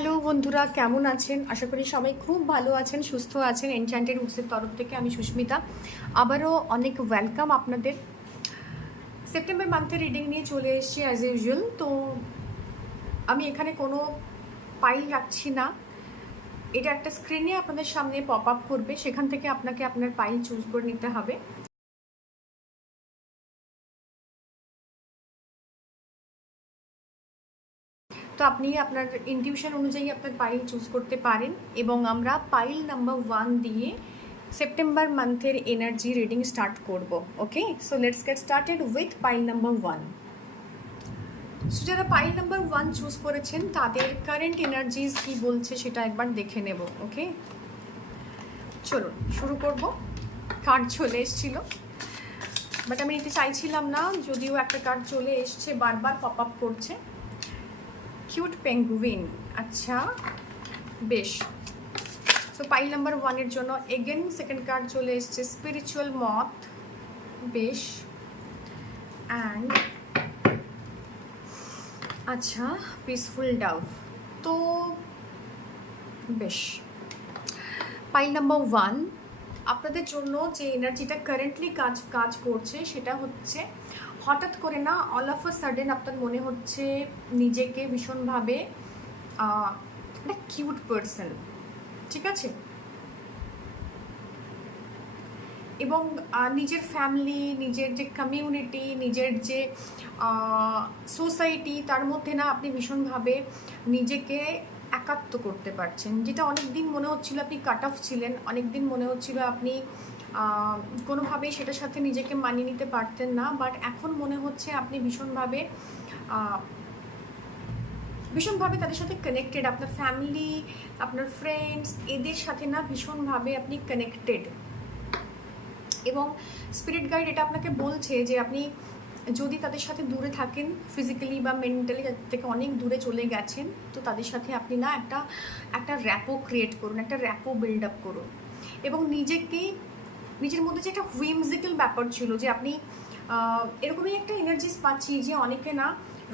Hello বন্ধুরা, কেমন আছেন? আশা করি সবাই খুব ভালো আছেন, সুস্থ আছেন। এনচ্যান্টেড উডসের তরফ থেকে আমি সুস্মিতা আবারও অনেক ওয়েলকাম আপনাদের। সেপ্টেম্বর মান্থের রিডিং নিয়ে চলে এসেছি অ্যাজ ইউজুয়াল। তো আমি এখানে কোনো পাইল রাখছি না, এটা একটা স্ক্রিনে আপনাদের সামনে পপ আপ করবে, সেখান থেকে আপনাকে আপনার পাইল চুজ করে নিতে হবে। তো আপনি আপনার ইনটিউশন অনুযায়ী আপনার পাইল চুজ করতে পারেন এবং আমরা পাইল নাম্বার 1 দিয়ে সেপ্টেম্বর মান্থের এনার্জি রিডিং স্টার্ট করব। Okay, so let's get started with pile number 1। So যারা পাইল নাম্বার 1 চুজ করেছেন তাদের কারেন্ট এনার্জিজ কি বলছে সেটা একবার দেখে নেব। ওকে, চলুন শুরু করব। কার্ড চলে এসেছিল, বাট আমি নিতে চাইছিলাম না, যদিও একটা কার্ড চলে এসছে, বারবার পপ আপ করছে। কিউট পেঙ্গুইন, আচ্ছা বেশ। সো পাইল নাম্বার 1-এর জন্য এগেন সেকেন্ড কার্ড চলে এসছে, স্পিরিচুয়াল মথ, বেশ। অ্যান্ড আচ্ছা পিসফুল ডাভ। তো বেশ, পাইল নাম্বার 1 আপনাদের জন্য যে এনার্জিটা কারেন্টলি কাজ করছে সেটা হচ্ছে, হঠাৎ করে না অল অফ আ সাডেন আপনার মনে হচ্ছে নিজেকে ভীষণভাবে একটা কিউট পার্সন, ঠিক আছে, এবং নিজের ফ্যামিলি, নিজের যে কমিউনিটি, নিজের যে সোসাইটি, তার মধ্যে না আপনি ভীষণভাবে নিজেকে একাত্ম করতে পারছেন, যেটা অনেক দিন মনে হচ্ছিল আপনি কাট অফ ছিলেন, অনেক দিন মনে হচ্ছিল আপনি কোনোভাবেই সেটার সাথে নিজেকে মানিয়ে নিতে পারতেন না। বাট এখন মনে হচ্ছে আপনি ভীষণভাবে তাদের সাথে কানেক্টেড, আপনার ফ্যামিলি, আপনার ফ্রেন্ডস, এদের সাথে না ভীষণভাবে আপনি কানেক্টেড। এবং স্পিরিট গাইড এটা আপনাকে বলছে যে আপনি যদি তাদের সাথে দূরে থাকেন, ফিজিক্যালি বা মেন্টালি তাদের থেকে অনেক দূরে চলে গেছেন, তো তাদের সাথে আপনি না একটা র্যাপো ক্রিয়েট করুন, একটা র্যাপো বিল্ড আপ করুন। এবং নিজের মধ্যে যে একটা হুইমজিক্যাল ব্যাপার ছিল, যে আপনি এরকমই একটা এনার্জিস পাচ্ছি যে অনেকে না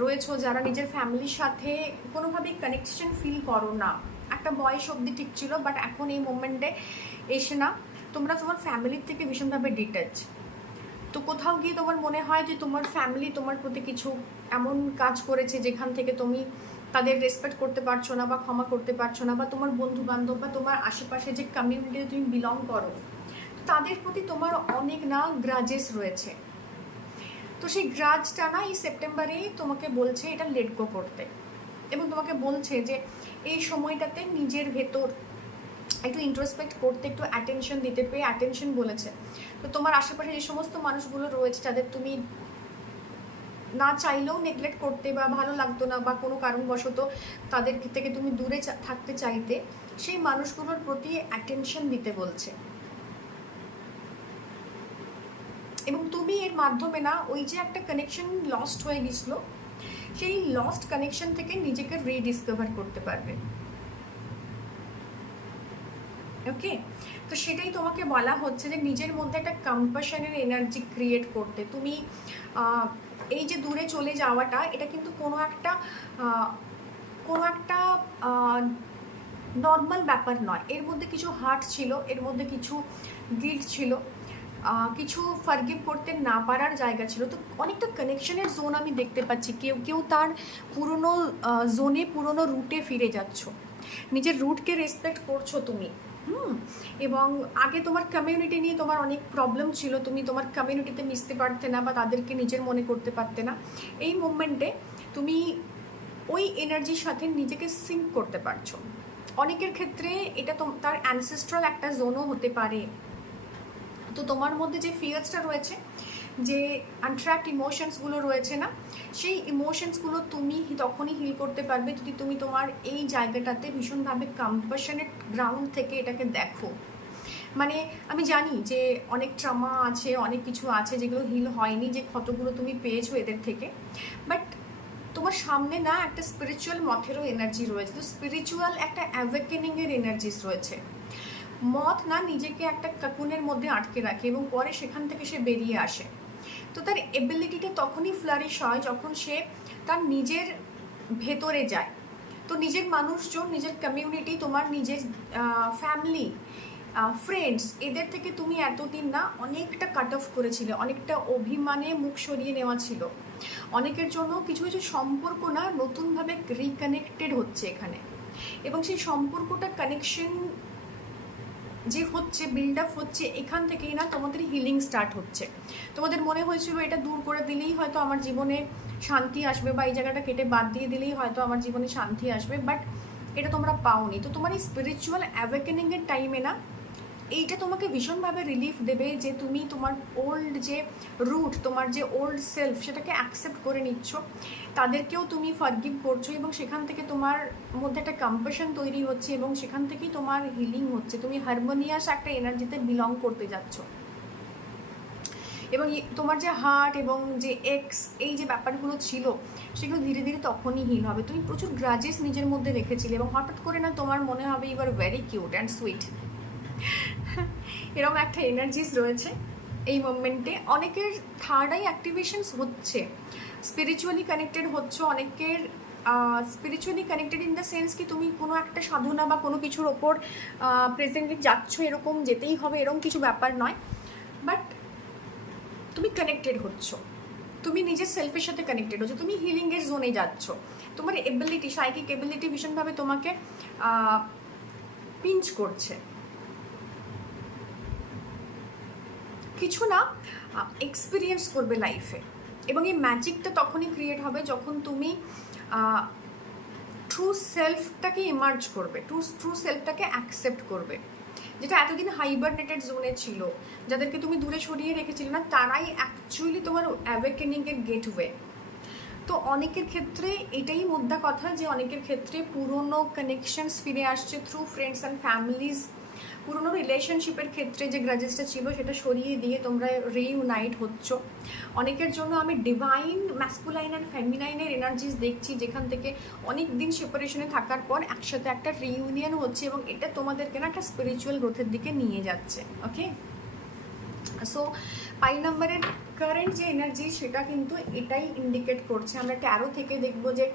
রয়েছে যারা নিজের ফ্যামিলির সাথে কোনোভাবেই কানেকশন ফিল করো না, একটা বয়স অবধি ঠিক ছিল, বাট এখন এই মোমেন্টে এসে না তোমরা তোমার ফ্যামিলির থেকে ভীষণভাবে ডিট্যাচ। তো কোথাও গিয়ে তোমার মনে হয় যে তোমার ফ্যামিলি তোমার প্রতি কিছু এমন কাজ করেছে যেখান থেকে তুমি তাদের রেসপেক্ট করতে পারছো না বা ক্ষমা করতে পারছো না, বা তোমার বন্ধু বান্ধব বা তোমার আশেপাশে যে কমিউনিটিতে তুমি বিলং করো তাদের প্রতি তোমার অনেক না গ্রাজেস রয়েছে। তো সেই গ্রাজটা না এই সেপ্টেম্বরে তোমাকে বলছে এটা লেট গো করতে, এবং তোমাকে বলছে যে এই সময়টাতে নিজের ভেতর একটু ইন্ট্রোস্পেক্ট করতে, একটু অ্যাটেনশন দিতে, পেয়ে অ্যাটেনশন বলেছে। তো তোমার আশেপাশে যে সমস্ত মানুষগুলো রয়েছে যাদের তুমি না চাইলেও নেগলেক্ট করতে বা ভালো লাগতো না, বা কোনো কারণবশত তাদের থেকে তুমি দূরে থাকতে চাইতে, সেই মানুষগুলোর প্রতি অ্যাটেনশন দিতে বলছে। এবং তুমি এর মাধ্যমে না ওই যে একটা কানেকশন লস্ট হয়ে গেছিলো, সেই লস্ট কানেকশন থেকে নিজেকে রিডিসকভার করতে পারবে। ওকে, তো সেটাই তোমাকে বলা হচ্ছে যে নিজের মধ্যে একটা কম্প্যাশনের এনার্জি ক্রিয়েট করতে। তুমি এই যে দূরে চলে যাওয়াটা, এটা কিন্তু কোনো একটা নর্মাল ব্যাপার নয়, এর মধ্যে কিছু হার্ট ছিল, এর মধ্যে কিছু গিল্ট ছিল, কিছু ফরগিভ করতে না পারার জায়গা ছিল। তো অনেকটা কানেকশনের জোন আমি দেখতে পাচ্ছি, কেউ কেউ তার পুরনো জোনে, পুরনো রুটে ফিরে যাচ্ছ, নিজের রুটকে রেসপেক্ট করছো তুমি। এবং আগে তোমার কমিউনিটি নিয়ে তোমার অনেক প্রবলেম ছিল, তুমি তোমার কমিউনিটিতে মিশতে পারতে না বা তাদেরকে নিজের মনে করতে পারতে না। এই মুভমেন্টে তুমি ওই এনার্জির সাথে নিজেকে সিঙ্ক করতে পারছো। অনেকের ক্ষেত্রে এটা তার অ্যানসেস্ট্রাল একটা জোনও হতে পারে। তো তোমার মধ্যে যে ফিয়ার্সটা রয়েছে, যে আনট্র্যাক্ট ইমোশনসগুলো রয়েছে না, সেই ইমোশনসগুলো তুমি তখনই হিল করতে পারবে যদি তুমি তোমার এই জায়গাটাতে ভীষণভাবে কম্প্যাশনেট গ্রাউন্ড থেকে এটাকে দেখো। মানে আমি জানি যে অনেক ট্রমা আছে, অনেক কিছু আছে যেগুলো হিল হয়নি, যে ক্ষতগুলো তুমি পেয়েছো এদের থেকে, বাট তোমার সামনে না একটা স্পিরিচুয়াল মথেরও এনার্জি রয়েছে। তো স্পিরিচুয়াল একটা অ্যাওয়েকেনিংয়ের এনার্জিস রয়েছে। মথ না নিজেকে একটা কাকুনের মধ্যে আটকে রাখে এবং পরে সেখান থেকে সে বেরিয়ে আসে। তো তার এবিলিটিটা তখনই ফ্লারিশ হয় যখন সে তার নিজের ভেতরে যায়, তো নিজের মানুষজন, নিজের কমিউনিটি, তোমার নিজের ফ্যামিলি, ফ্রেন্ডস, এদের থেকে তুমি এতদিন না অনেকটা কাট অফ করেছিলে, অনেকটা অভিমানে মুখ সরিয়ে নেওয়া ছিল। অনেকের জন্য কিছু কিছু সম্পর্ক না নতুনভাবে রিকানেক্টেড হচ্ছে এখানে, এবং সেই সম্পর্কটা কানেকশন যে হচ্ছে, বিল্ড আপ হচ্ছে, এখান থেকেই না তোমাদের হিলিং স্টার্ট হচ্ছে। তোমাদের মনে হয়েছিল এটা দূর করে দিলেই হয়তো আমার জীবনে শান্তি আসবে, বা এই জায়গাটা কেটে বাদ দিয়ে দিলেই হয়তো আমার জীবনে শান্তি আসবে, বাট এটা তোমরা পাওনি। তো তোমার এই স্পিরিচুয়াল অ্যাওয়েকেনিংয়ের টাইমে না এইটা তোমাকে ভীষণভাবে রিলিফ দেবে যে তুমি তোমার ওল্ড যে রুট, তোমার যে ওল্ড সেলফ, সেটাকে অ্যাকসেপ্ট করে নিচ্ছ, তাদেরকেও তুমি ফরগিভ করছো, এবং সেখান থেকে তোমার মধ্যে একটা কম্প্যাশন তৈরি হচ্ছে, এবং সেখান থেকেই তোমার হিলিং হচ্ছে। তুমি হারমোনিয়াস একটা এনার্জিতে বিলং করতে যাচ্ছ, এবং তোমার যে হার্ট এবং যে এক্স, এই যে ব্যাপারগুলো ছিল, সেগুলো ধীরে ধীরে তখনই হিল হবে। তুমি প্রচুর গ্রাজেস নিজের মধ্যে রেখেছিলে, এবং হঠাৎ করে না তোমার মনে হবে you are very cute and sweet. এরকম একটা এনার্জিস রয়েছে এই মোমেন্টে। অনেকের থার্ড আই অ্যাক্টিভেশনস হচ্ছে, স্পিরিচুয়ালি কানেক্টেড হচ্ছে, অনেকের spiritually connected in the sense কি তুমি কোনো একটা সাধনা বা কোনো কিছুর ওপর প্রেজেন্টলি যাচ্ছ, এরকম যেতেই হবে এরকম কিছু ব্যাপার নয়, বাট তুমি কানেক্টেড হচ্ছ, তুমি নিজের সেলফের সাথে কানেক্টেড হচ্ছ, তুমি হিলিংয়ের জোনে যাচ্ছ। তোমার এবিলিটি, সাইকিক এবিলিটি ভীষণভাবে তোমাকে পিঞ্চ করছে। কিছু না এক্সপিরিয়েন্স করবে লাইফে, এবং এই ম্যাজিকটা তখনই ক্রিয়েট হবে যখন তুমি ট্রু সেলফটাকে ইমার্জ করবে, ট্রু সেলফটাকে অ্যাকসেপ্ট করবে, যেটা এতদিন হাইবারনেটেড জোনে ছিল, যাদেরকে তুমি দূরে সরিয়ে রেখেছিলে না, তারাই অ্যাকচুয়ালি তোমার অ্যাওয়েকেনিংয়ের গেটওয়ে। তো অনেকের ক্ষেত্রে এটাই মুদ্রা কথা যে অনেকের ক্ষেত্রে পুরনো কানেকশনস ফিরে আসছে থ্রু ফ্রেন্ডস অ্যান্ড ফ্যামিলিজ। পুরনো রিলেশনশিপের ক্ষেত্রে যে গ্রাজেসটা ছিল সেটা সরিয়ে দিয়ে তোমরা রিইউনাইট হচ্ছ। অনেকের জন্য আমি ডিভাইন ম্যাসকুলাইন অ্যান্ড ফেমিনাইনের এনার্জিস দেখছি, যেখান থেকে অনেক দিন সেপারেশনে থাকার পর একসাথে একটা রিইউনিয়ন হচ্ছে, এবং এটা তোমাদেরকে না একটা স্পিরিচুয়াল গ্রোথের দিকে নিয়ে যাচ্ছে। ওকে, সো পাই নাম্বারের কারেন্ট যে এনার্জি সেটা কিন্তু এটাই ইন্ডিকেট করছে। আমরা ট্যারো থেকে দেখবো যে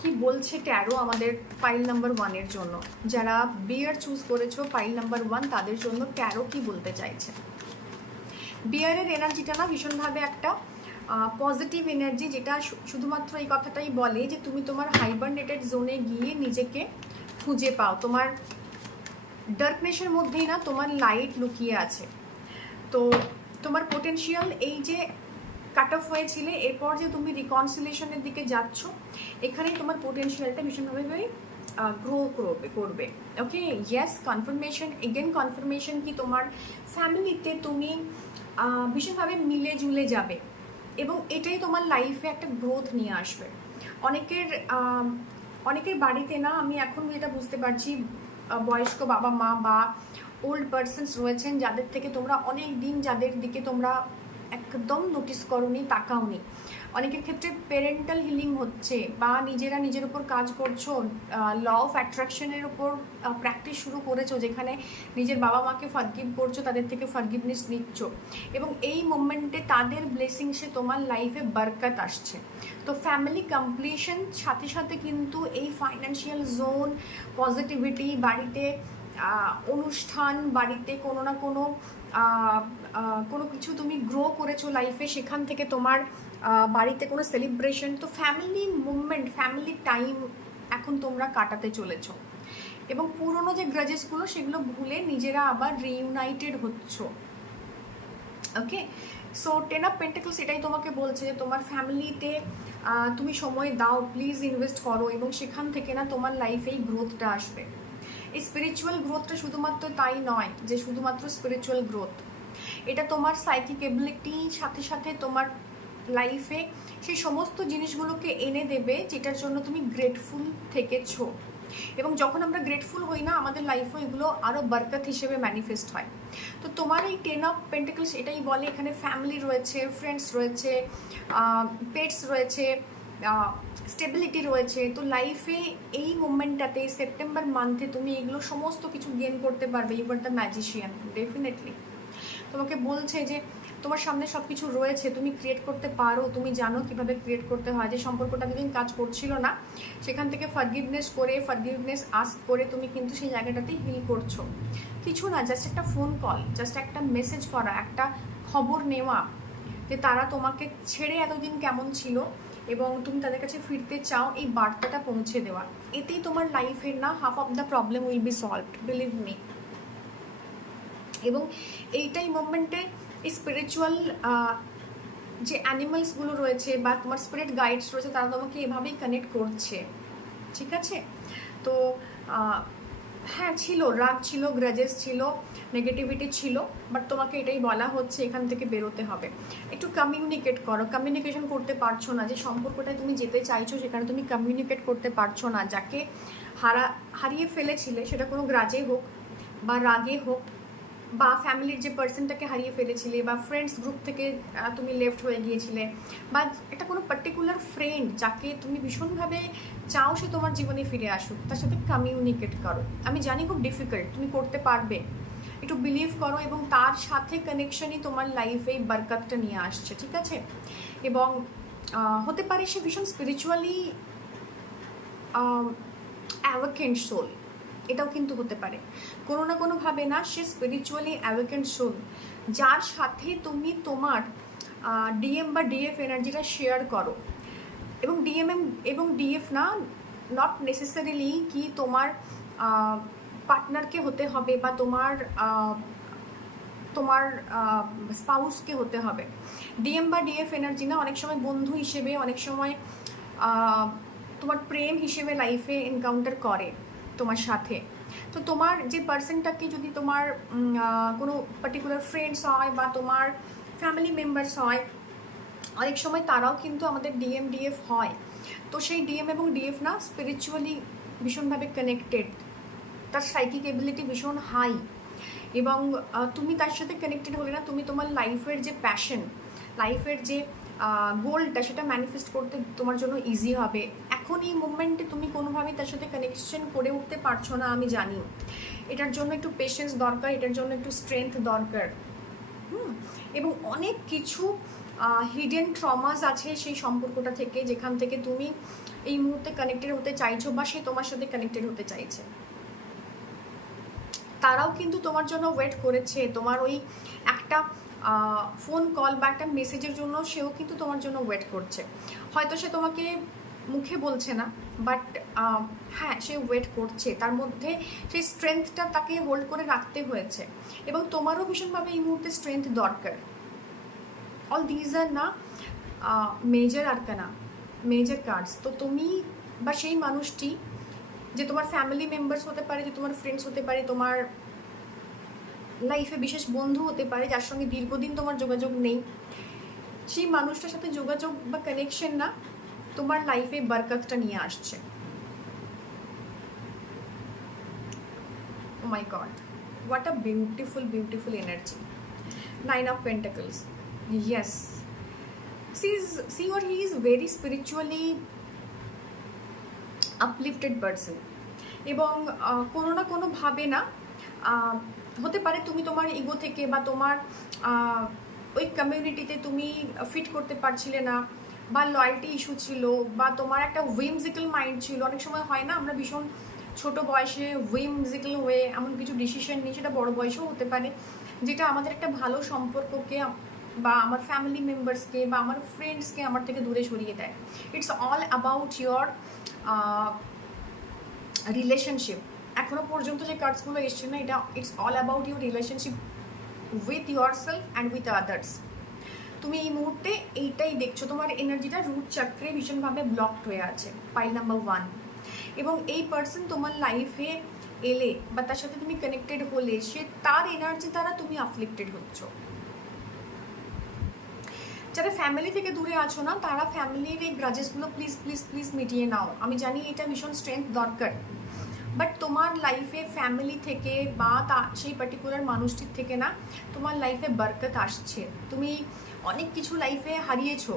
কি বলছে ট্যারো আমাদের পাইল নাম্বার 1-এর জন্য। যারা বিয়ার চুজ করেছো পাইল নাম্বার 1, তাদের জন্য ট্যারো কি বলতে চাইছে। বিয়ারের এনার্জিটা না ভীষণভাবে একটা পজিটিভ এনার্জি, যেটা শুধুমাত্র এই কথাটাই বলে যে তুমি তোমার হাইবারনেটেড জোনে গিয়ে নিজেকে খুঁজে পাও, তোমার ডার্কনেসের মধ্যেই না তোমার লাইট লুকিয়ে আছে। তো তোমার পোটেনশিয়াল, এই যে কাট অফ হয়েছিলে, এরপর যে তুমি রিকনসিলেশনের দিকে যাচ্ছ, এখানেই তোমার পোটেনশিয়ালটা ভীষণভাবে গ্রো করবে। ওকে, ইয়েস, কনফার্মেশন, এগেন কনফার্মেশন কি তোমার ফ্যামিলিতে তুমি ভীষণভাবে মিলে জুলে যাবে, এবং এটাই তোমার লাইফে একটা গ্রোথ নিয়ে আসবে। অনেকের বাড়িতে না আমি এখন যেটা বুঝতে পারছি, বয়স্ক বাবা মা বা ওল্ড পারসনস রয়েছেন, যাদের থেকে তোমরা অনেক দিন, যাদের দিকে তোমরা একদম নোটিস করোনি, তাকাওনি। অনেকের ক্ষেত্রে প্যারেন্টাল হিলিং হচ্ছে, বা নিজেরা নিজের উপর কাজ করছো, ল অফ অ্যাট্রাকশনের উপর প্র্যাকটিস শুরু করেছো, যেখানে নিজের বাবা মাকে ফরগিভ করছো, তাদের থেকে ফরগিভনেস নিচ্ছ, এবং এই মোমেন্টে তাদের ব্লেসিংসে তোমার লাইফে বরকত আসছে। তো ফ্যামিলি কমপ্লিশন সাথে সাথে কিন্তু এই ফাইন্যান্সিয়াল জোন, পজিটিভিটি, বাড়িতে অনুষ্ঠান, বাড়িতে কোনো না কোনো কিছু তুমি গ্রো করেছো লাইফে, সেখান থেকে তোমার বাড়িতে কোনো সেলিব্রেশন, তো ফ্যামিলি মুভমেন্ট, ফ্যামিলি টাইম এখন তোমরা কাটাতে চলেছো, এবং পুরনো যে গ্রাজেসগুলো সেগুলো ভুলে নিজেরা আবার রিইউনাইটেড হচ্ছ। ওকে, সো 10 অফ পেন্টাকলস এটাই তোমাকে বলছে যে তোমার ফ্যামিলিতে তুমি সময় দাও, প্লিজ ইনভেস্ট করো, এবং সেখান থেকে না তোমার লাইফে এই গ্রোথটা আসবে। এই স্পিরিচুয়াল গ্রোথটা শুধুমাত্র তাই নয় যে শুধুমাত্র স্পিরিচুয়াল গ্রোথ, এটা তোমার সাইকিক এবিলিটি সাথে সাথে তোমার লাইফে সেই সমস্ত জিনিসগুলোকে এনে দেবে যেটার জন্য তুমি গ্রেটফুল থেকেছো। এবং যখন আমরা গ্রেটফুল হই না, আমাদের লাইফে এগুলো আরও বরকত হিসেবে ম্যানিফেস্ট হয়। তো তোমার এই 10 অফ পেন্টাকলস এটাই বলে, এখানে ফ্যামিলি রয়েছে, ফ্রেন্ডস রয়েছে, পেটস রয়েছে, স্টেবিলিটি রয়েছে। তো লাইফে এই মোমেন্টটাতে, সেপ্টেম্বর মান্থে তুমি এগুলো সমস্ত কিছু গেইন করতে পারবে। You are the magician, definitely তোমাকে বলছে যে তোমার সামনে সব কিছু রয়েছে, তুমি ক্রিয়েট করতে পারো, তুমি জানো কিভাবে ক্রিয়েট করতে হয়। যে সম্পর্কটা এতদিন কাজ করছিল না, সেখান থেকে ফরগিভনেস আস্ক করে তুমি কিন্তু সেই জায়গাটাতেই হিল করছো। কিছু না, জাস্ট একটা ফোন কল, জাস্ট একটা মেসেজ করা, একটা খবর নেওয়া যে তারা তোমাকে ছেড়ে এতদিন কেমন ছিল এবং তুমি তাদের কাছে ফিরতে চাও, এই বার্তাটা পৌঁছে দেওয়া। এতেই তোমার লাইফের না half of the problem will be solved, believe me. এবং এইটাই মোমেন্টে এই স্পিরিচুয়াল যে অ্যানিমালসগুলো রয়েছে বা তোমার স্পিরিট গাইডস রয়েছে, তারা তোমাকে এভাবেই কানেক্ট করছে, ঠিক আছে? তো হ্যাঁ, ছিল রাগ, ছিল গ্রাজেস, ছিল নেগেটিভিটি ছিল, বাট তোমাকে এটাই বলা হচ্ছে এখান থেকে বেরোতে হবে। একটু কমিউনিকেট করো। কমিউনিকেশন করতে পারছো না, যে সম্পর্কটায় তুমি যেতে চাইছো সেখানে তুমি কমিউনিকেট করতে পারছো না। যাকে হারিয়ে ফেলেছিলে, সেটা কোনো গ্রাজে হোক বা রাগে হোক, বা ফ্যামিলির যে পার্সনটাকে হারিয়ে ফেলেছিলে, বা ফ্রেন্ডস গ্রুপ থেকে তুমি লেফট হয়ে গিয়েছিলে, বা একটা কোনো পার্টিকুলার ফ্রেন্ড যাকে তুমি ভীষণভাবে চাও সে তোমার জীবনে ফিরে আসুক, তার সাথে কমিউনিকেট করো। আমি জানি খুব ডিফিকাল্ট, তুমি করতে পারবে, একটু বিলিভ করো, এবং তার সাথে কানেকশনই তোমার লাইফে এই বরকতটা নিয়ে আসছে, ঠিক আছে? এবং হতে পারে সে ভীষণ স্পিরিচুয়ালি অ্যাওয়াকেন্ড সোল, এটাও কিন্তু হতে পারে কোনো না কোনোভাবে না, সে স্পিরিচুয়ালি অ্যাওয়াকেন্ড সোল, যার সাথে তুমি তোমার ডিএম বা ডিএফ এনার্জিটা শেয়ার করো। এবং ডিএমএম এবং ডিএফ না, নট নেসেসারিলি কি তোমার পার্টনারকে হতে হবে বা তোমার স্পাউসকে হতে হবে। ডিএম বা ডিএফ এনার্জি না অনেক সময় বন্ধু হিসেবে, অনেক সময় তোমার প্রেম হিসেবে লাইফে এনকাউন্টার করে তোমার সাথে। তো তোমার যে পার্সনটাকে যদি তোমার কোনো পার্টিকুলার ফ্রেন্ডস হয় বা তোমার ফ্যামিলি মেম্বার্স হয়, অনেক সময় তারাও কিন্তু আমাদের ডিএম ডিএফ হয়। তো সেই ডিএম এবং ডিএফ না স্পিরিচুয়ালি ভীষণভাবে কানেক্টেড, তার সাইকিক এবিলিটি ভীষণ হাই, এবং তুমি তার সাথে কানেক্টেড হলে না, তুমি তোমার লাইফের যে প্যাশন, লাইফের যে গোলটা, সেটা ম্যানিফেস্ট করতে তোমার জন্য ইজি হবে। এখন এই মুভমেন্টে তুমি কোনোভাবেই তার সাথে কানেকশন করে উঠতে পারছো না, আমি জানি। এটার জন্য একটু পেশেন্স দরকার, এটার জন্য একটু স্ট্রেংথ দরকার, এবং অনেক কিছু হিডেন ট্রমাস আছে সেই সম্পর্কটা থেকে, যেখান থেকে তুমি এই মুহূর্তে কানেক্টেড হতে চাইছো বা সে তোমার সাথে কানেক্টেড হতে চাইছে। তারাও কিন্তু তোমার জন্য ওয়েট করেছে, তোমার ওই একটা ফোন কল বা একটা মেসেজের জন্য সেও কিন্তু তোমার জন্য ওয়েট করছে। হয়তো সে তোমাকে মুখে বলছে না, বাট হ্যাঁ, সে ওয়েট করছে। তার মধ্যে সেই স্ট্রেংথটা তাকে হোল্ড করে রাখতে হয়েছে, এবং তোমারও ভীষণভাবে এই মুহূর্তে স্ট্রেংথ দরকার। অল দিজ আর না মেজর আরকানা, মেজর কার্ডস। তো তুমি বা সেই মানুষটি, যে তোমার ফ্যামিলি মেম্বার্স হতে পারে, যে তোমার ফ্রেন্ডস হতে পারে, তোমার লাইফে বিশেষ বন্ধু হতে পারে, যার সঙ্গে দীর্ঘদিন তোমার যোগাযোগ নেই, সেই মানুষটার সাথে যোগাযোগ বা কানেকশন না তোমার লাইফে বরকতটা নিয়ে আসছে। Oh my God, what a beautiful beautiful energy. 9 of Pentacles. Yes, see or he is very spiritually uplifted person, এবং কোনো না কোনোভাবে না হতে পারে তুমি তোমার ইগো থেকে বা তোমার ওই কমিউনিটিতে তুমি ফিট করতে পারছিলে না, বা লয়্যালটি ইস্যু ছিল, বা তোমার একটা উইমজিক্যাল মাইন্ড ছিল। অনেক সময় হয় না, আমরা ভীষণ ছোট বয়সে উইমজিক্যাল হয়ে এমন কিছু ডিসিশন নিই, সেটা বড় বয়সেও হতে পারে, যেটা আমাদের একটা ভালো সম্পর্ককে বা আমার ফ্যামিলি মেম্বার্সকে বা আমার ফ্রেন্ডসকে আমার থেকে দূরে সরিয়ে দেয়। It's all about your relationship. এখনো পর্যন্ত যে কার্ডসগুলো এসছে না, এটা it's all about your relationship with your self and with others. তুমি এই মুহূর্তে এইটাই দেখছো, তোমার এনার্জিটা রুট চক্রে ভীষণভাবে ব্লকড হয়ে আছে, পাইল নাম্বার 1। এবং এই পার্সন তোমার লাইফে এলে বা তার সাথে তুমি কানেক্টেড হলে, সে তার এনার্জি দ্বারা তুমি আফ্লিক্টেড হচ্ছ। যারা ফ্যামিলি থেকে দূরে আছো না, তারা ফ্যামিলির এই গ্রাজেসগুলো প্লিজ প্লিজ প্লিজ মিটিয়ে নাও। আমি জানি এটা ভীষণ স্ট্রেংথ দরকার, বাট তোমার লাইফে ফ্যামিলি থেকে বা সেই পার্টিকুলার মানুষটির থেকে না তোমার লাইফে বরকত আসছে। তুমি অনেক কিছু লাইফে হারিয়েছো,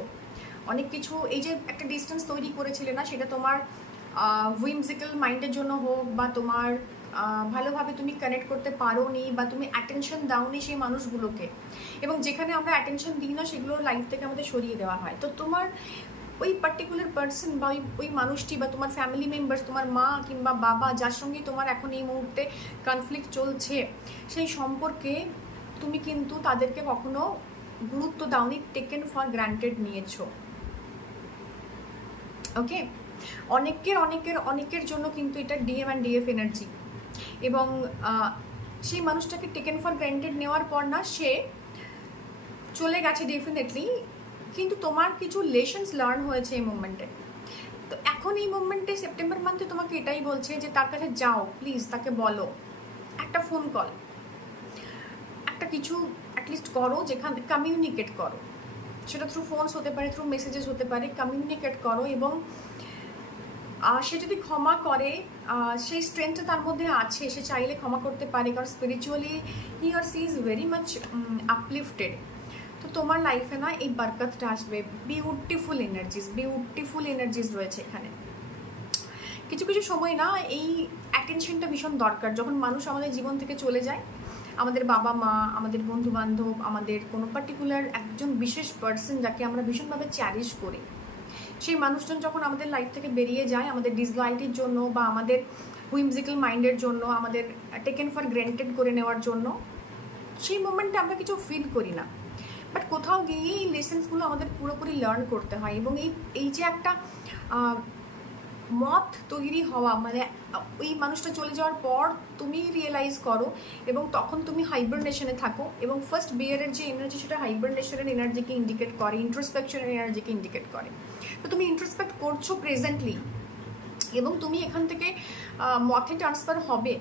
অনেক কিছু। এই যে একটা ডিস্টেন্স তৈরি করেছিলে না, সেটা তোমার উইমজিক্যাল মাইন্ডের জন্য হোক বা তোমার ভালোভাবে তুমি কানেক্ট করতে পারো নি, বা তুমি অ্যাটেনশন দাওনি সেই মানুষগুলোকে, এবং যেখানে আমরা অ্যাটেনশন দিই না সেগুলোর লাইফ থেকে আমাদের সরিয়ে দেওয়া হয়। তো তোমার ওই পার্টিকুলার পার্সন বা ওই মানুষটি বা তোমার ফ্যামিলি মেম্বার্স, তোমার মা কিংবা বাবা, যার সঙ্গে তোমার এখন এই মুহূর্তে কনফ্লিক্ট চলছে, সেই সম্পর্কে তুমি কিন্তু তাদেরকে কখনো গুরুত্ব দাওনি, টেকেন ফর গ্রান্টেড নিয়েছো। ওকে, অনেকের জন্য কিন্তু এটা ডিএম অ্যান্ড ডিএফ এনার্জি, এবং সেই মানুষটাকে টেকেন ফর গ্রান্টেড নেওয়ার পর না সে চলে গেছে ডেফিনেটলি, কিন্তু তোমার কিছু লেসন্স লার্ন হয়েছে এই মুভমেন্টে। তো এখন এই মুভমেন্টে সেপ্টেম্বর মান্থে তোমাকে এটাই বলছে যে তার কাছে যাও, প্লিজ তাকে বলো, একটা ফোন কল, একটা কিছু অ্যাটলিস্ট করো, যেখান কমিউনিকেট করো, সেটা থ্রু ফোনস হতে পারে, থ্রু মেসেজেস হতে পারে, কমিউনিকেট করো। এবং সে যদি ক্ষমা করে, সেই স্ট্রেংথটা তার মধ্যে আছে, সে চাইলে ক্ষমা করতে পারে, কারণ spiritually he or she is very much uplifted. তো তোমার লাইফে না এই বরকতটা আসবে, বিউটিফুল এনার্জিজ রয়েছে এখানে। কিছু কিছু সময় না এই অ্যাটেনশনটা ভীষণ দরকার, যখন মানুষ আমাদের জীবন থেকে চলে যায়, আমাদের বাবা মা, আমাদের বন্ধু বান্ধব, আমাদের কোনো পার্টিকুলার একজন বিশেষ পার্সন যাকে আমরা ভীষণভাবে চ্যারিশ করি, সেই মানুষজন যখন আমাদের লাইফ থেকে বেরিয়ে যায় আমাদের ডিসলয়্যালটির জন্য বা আমাদের হুইমজিক্যাল মাইন্ডের জন্য, আমাদের টেকেন ফর গ্র্যান্টেড করে নেওয়ার জন্য, সেই মোমেন্টে আমরা কিছু ফিল করি না। বাট কোথাও গিয়ে এই লেসেন্সগুলো আমাদের পুরোপুরি লার্ন করতে হয়, এবং এই যে একটা মত তৈরি হওয়া, মানে ওই মানুষটা চলে যাওয়ার পর তুমি রিয়েলাইজ করো, এবং তখন তুমি হাইবারনেশনে থাকো, এবং ফার্স্ট বিয়ারের যে এনার্জি সেটা হাইবারনেশনের এনার্জিকে ইন্ডিকেট করে, ইন্ট্রোস্পেকশনের এনার্জিকে ইন্ডিকেট করে। তো তুমি ইন্ট্রোস্পেক্ট করছো প্রেজেন্টলি, এবং তুমি এখান থেকে মথে ট্রান্সফার হবে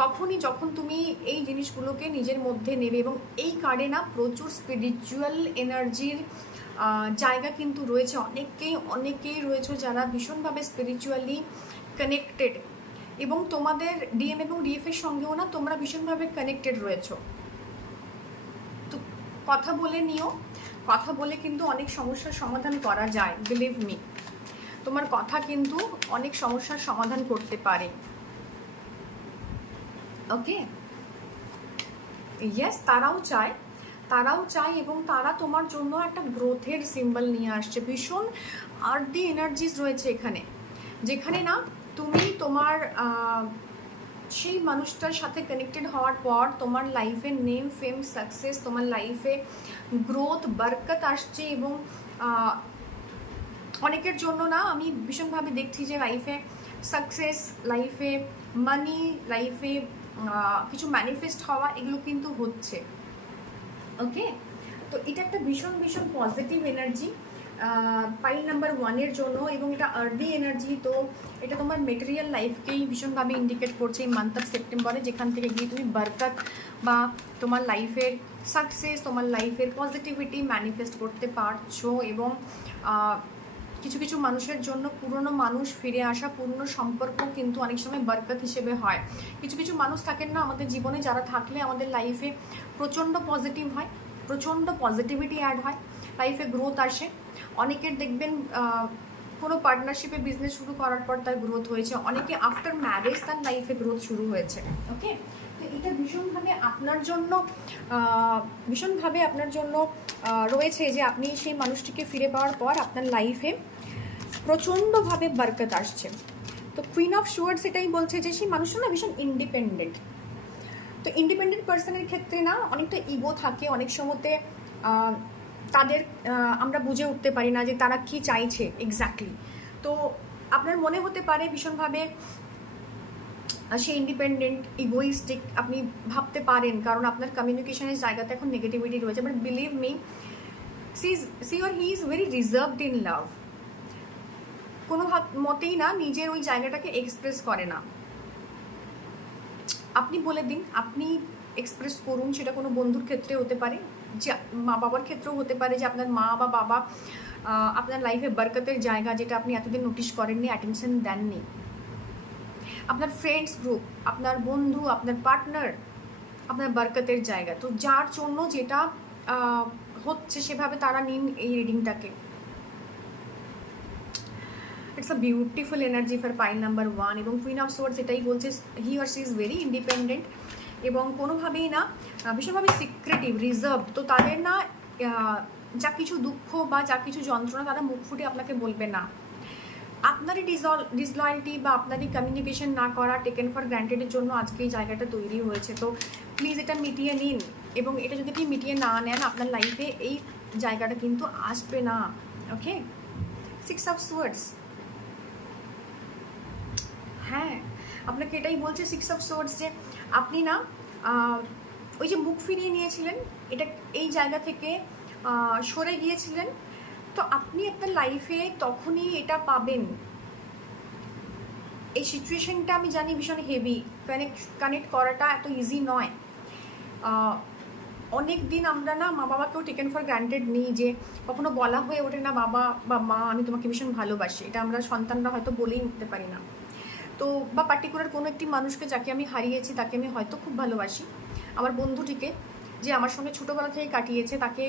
তখনই যখন তুমি এই জিনিসগুলোকে নিজের মধ্যে নেবে। এবং এই কার্ডে না প্রচুর স্পিরিচুয়াল এনার্জির জায়গা কিন্তু রয়েছে, অনেকেই রয়েছে যারা ভীষণভাবে স্পিরিচুয়ালি কানেক্টেড, এবং তোমাদের ডিএম এবং ডিএফের সঙ্গেও না তোমরা ভীষণভাবে কানেক্টেড রয়েছো। তো কথা বলে নিও, কথা বলে কিন্তু অনেক সমস্যার সমাধান করা যায়, বিলিভ মি, তোমার কথা কিন্তু অনেক সমস্যার সমাধান করতে পারে। ওকে, ইয়েস, তারাও চায়, এবং তারা তোমার জন্য একটা গ্রোথের সিম্বল নিয়ে আসছে। ভীষণ আর্দি এনার্জিস রয়েছে এখানে, যেখানে না তুমি তোমার সেই মানুষটার সাথে কানেক্টেড হওয়ার পর তোমার লাইফে নেম, ফেম, সাকসেস, তোমার লাইফে গ্রোথ, বরকত আসছে। এবং অনেকের জন্য না আমি ভীষণভাবে দেখছি যে লাইফে সাকসেস, লাইফে মানি, লাইফে কিছু ম্যানিফেস্ট হওয়া, এগুলো কিন্তু হচ্ছে। ওকে, তো এটা একটা ভীষণ পজিটিভ এনার্জি পাইল নাম্বার 1-এর জন্য, এবং এটা আর্লি এনার্জি। তো এটা তোমার মেটেরিয়াল লাইফকেই ভীষণভাবে ইন্ডিকেট করছে এই মান্থ অফ সেপ্টেম্বরে, যেখান থেকে গিয়ে তুমি বরকত বা তোমার লাইফের সাকসেস, তোমার লাইফের পজিটিভিটি ম্যানিফেস্ট করতে পারছো। এবং কিছু মানুষের জন্য পুরনো মানুষ ফিরে আসা, পুরনো সম্পর্ক কিন্তু অনেক সময় বরকত হিসেবে হয়। কিছু মানুষ থাকেন না আমাদের জীবনে, যারা থাকলে আমাদের লাইফে প্রচণ্ড পজিটিভ হয়, প্রচণ্ড পজিটিভিটি অ্যাড হয়, লাইফে গ্রোথ আসে। অনেকের দেখবেন কোনো পার্টনারশিপে বিজনেস শুরু করার পর তার গ্রোথ হয়েছে, অনেকে আফটার ম্যারেজ তার লাইফে গ্রোথ শুরু হয়েছে। ওকে, তো এটা ভীষণভাবে আপনার জন্য রয়েছে যে আপনি সেই মানুষটিকে ফিরে পাওয়ার পর আপনার লাইফে প্রচণ্ডভাবে বরকত আসছে। তো কুইন অফ সোয়ার্ডস এটাই বলছে যে সেই মানুষটা না ভীষণ ইন্ডিপেন্ডেন্ট। তো ইন্ডিপেন্ডেন্ট পার্সনের ক্ষেত্রে না অনেকটা ইগো থাকে, অনেক সময়তে তাদের আমরা বুঝে উঠতে পারি না যে তারা কি চাইছে এক্স্যাক্টলি। তো আপনার মনে হতে পারে ভীষণভাবে সে ইন্ডিপেন্ডেন্ট, ইগোইস্টিক, আপনি ভাবতে পারেন, কারণ আপনার কমিউনিকেশনের জায়গাতে এখন নেগেটিভিটি রয়েছে। But believe me, she or he is very reserved in love. কোনো মতেই না নিজের ওই জায়গাটাকে এক্সপ্রেস করে না। আপনি বলে দিন, আপনি এক্সপ্রেস করুন, সেটা কোনো বন্ধুর ক্ষেত্রে হতে পারে, যে মা বাবার ক্ষেত্রেও হতে পারে, যে আপনার মা বা বাবা আপনার লাইফে বরকতের জায়গা যেটা আপনি এতদিন নোটিশ করেননি, অ্যাটেনশন দেননি। আপনার ফ্রেন্ডস গ্রুপ, আপনার বন্ধু, আপনার পার্টনার আপনার বরকতের জায়গা। তো যার জন্য যেটা হচ্ছে সেভাবে তারা নিন এই রিডিংটাকে। It's a beautiful energy for pile number 1। এবং কুইন অফ সোয়ার্ডস এটাই বলছে, he or she is very independent এবং কোনোভাবেই না ভীষণভাবে সিক্রেটিভ, রিজার্ভ। তো তাদের না যা কিছু দুঃখ বা যা কিছু যন্ত্রণা তারা মুখ ফুটে আপনাকে বলবে না। আপনারই ডিসলয়ালিটি বা আপনারই কমিউনিকেশন না করা, টেকেন ফর গ্র্যান্টেডের জন্য আজকে এই জায়গাটা তৈরি হয়েছে। তো প্লিজ এটা মিটিয়ে নিন, এবং এটা যদি আপনি মিটিয়ে না নেন আপনার লাইফে এই জায়গাটা কিন্তু আসবে না। ওকে, 6 অফ সোয়ার্ডস, হ্যাঁ আপনাকে এটাই বলছে 6 অফ সোয়ার্ডস, যে আপনি না ওই যে মুখ ফিরিয়ে নিয়েছিলেন, এটা এই জায়গা থেকে সরে গিয়েছিলেন, তো আপনি আপনার লাইফে তখনই এটা পাবেন। এই সিচুয়েশনটা আমি জানি ভীষণ হেভি, কানেক্ট করাটা এত ইজি নয়। অনেক দিন আমরা না মা বাবাকেও টেকেন ফর গ্রান্টেড নিই, যে কখনো বলা হয়ে ওঠে না বাবা বা মা আমি তোমাকে ভীষণ ভালোবাসি, এটা আমরা সন্তানরা হয়তো বলেই উঠতে পারি না। তো বা পার্টিকুলার কোনো একটি মানুষকে যাকে আমি হারিয়েছি তাকে আমি হয়তো খুব ভালোবাসি, আমার বন্ধুটিকে যে আমার সঙ্গে ছোটোবেলা থেকে কাটিয়েছে, তাকে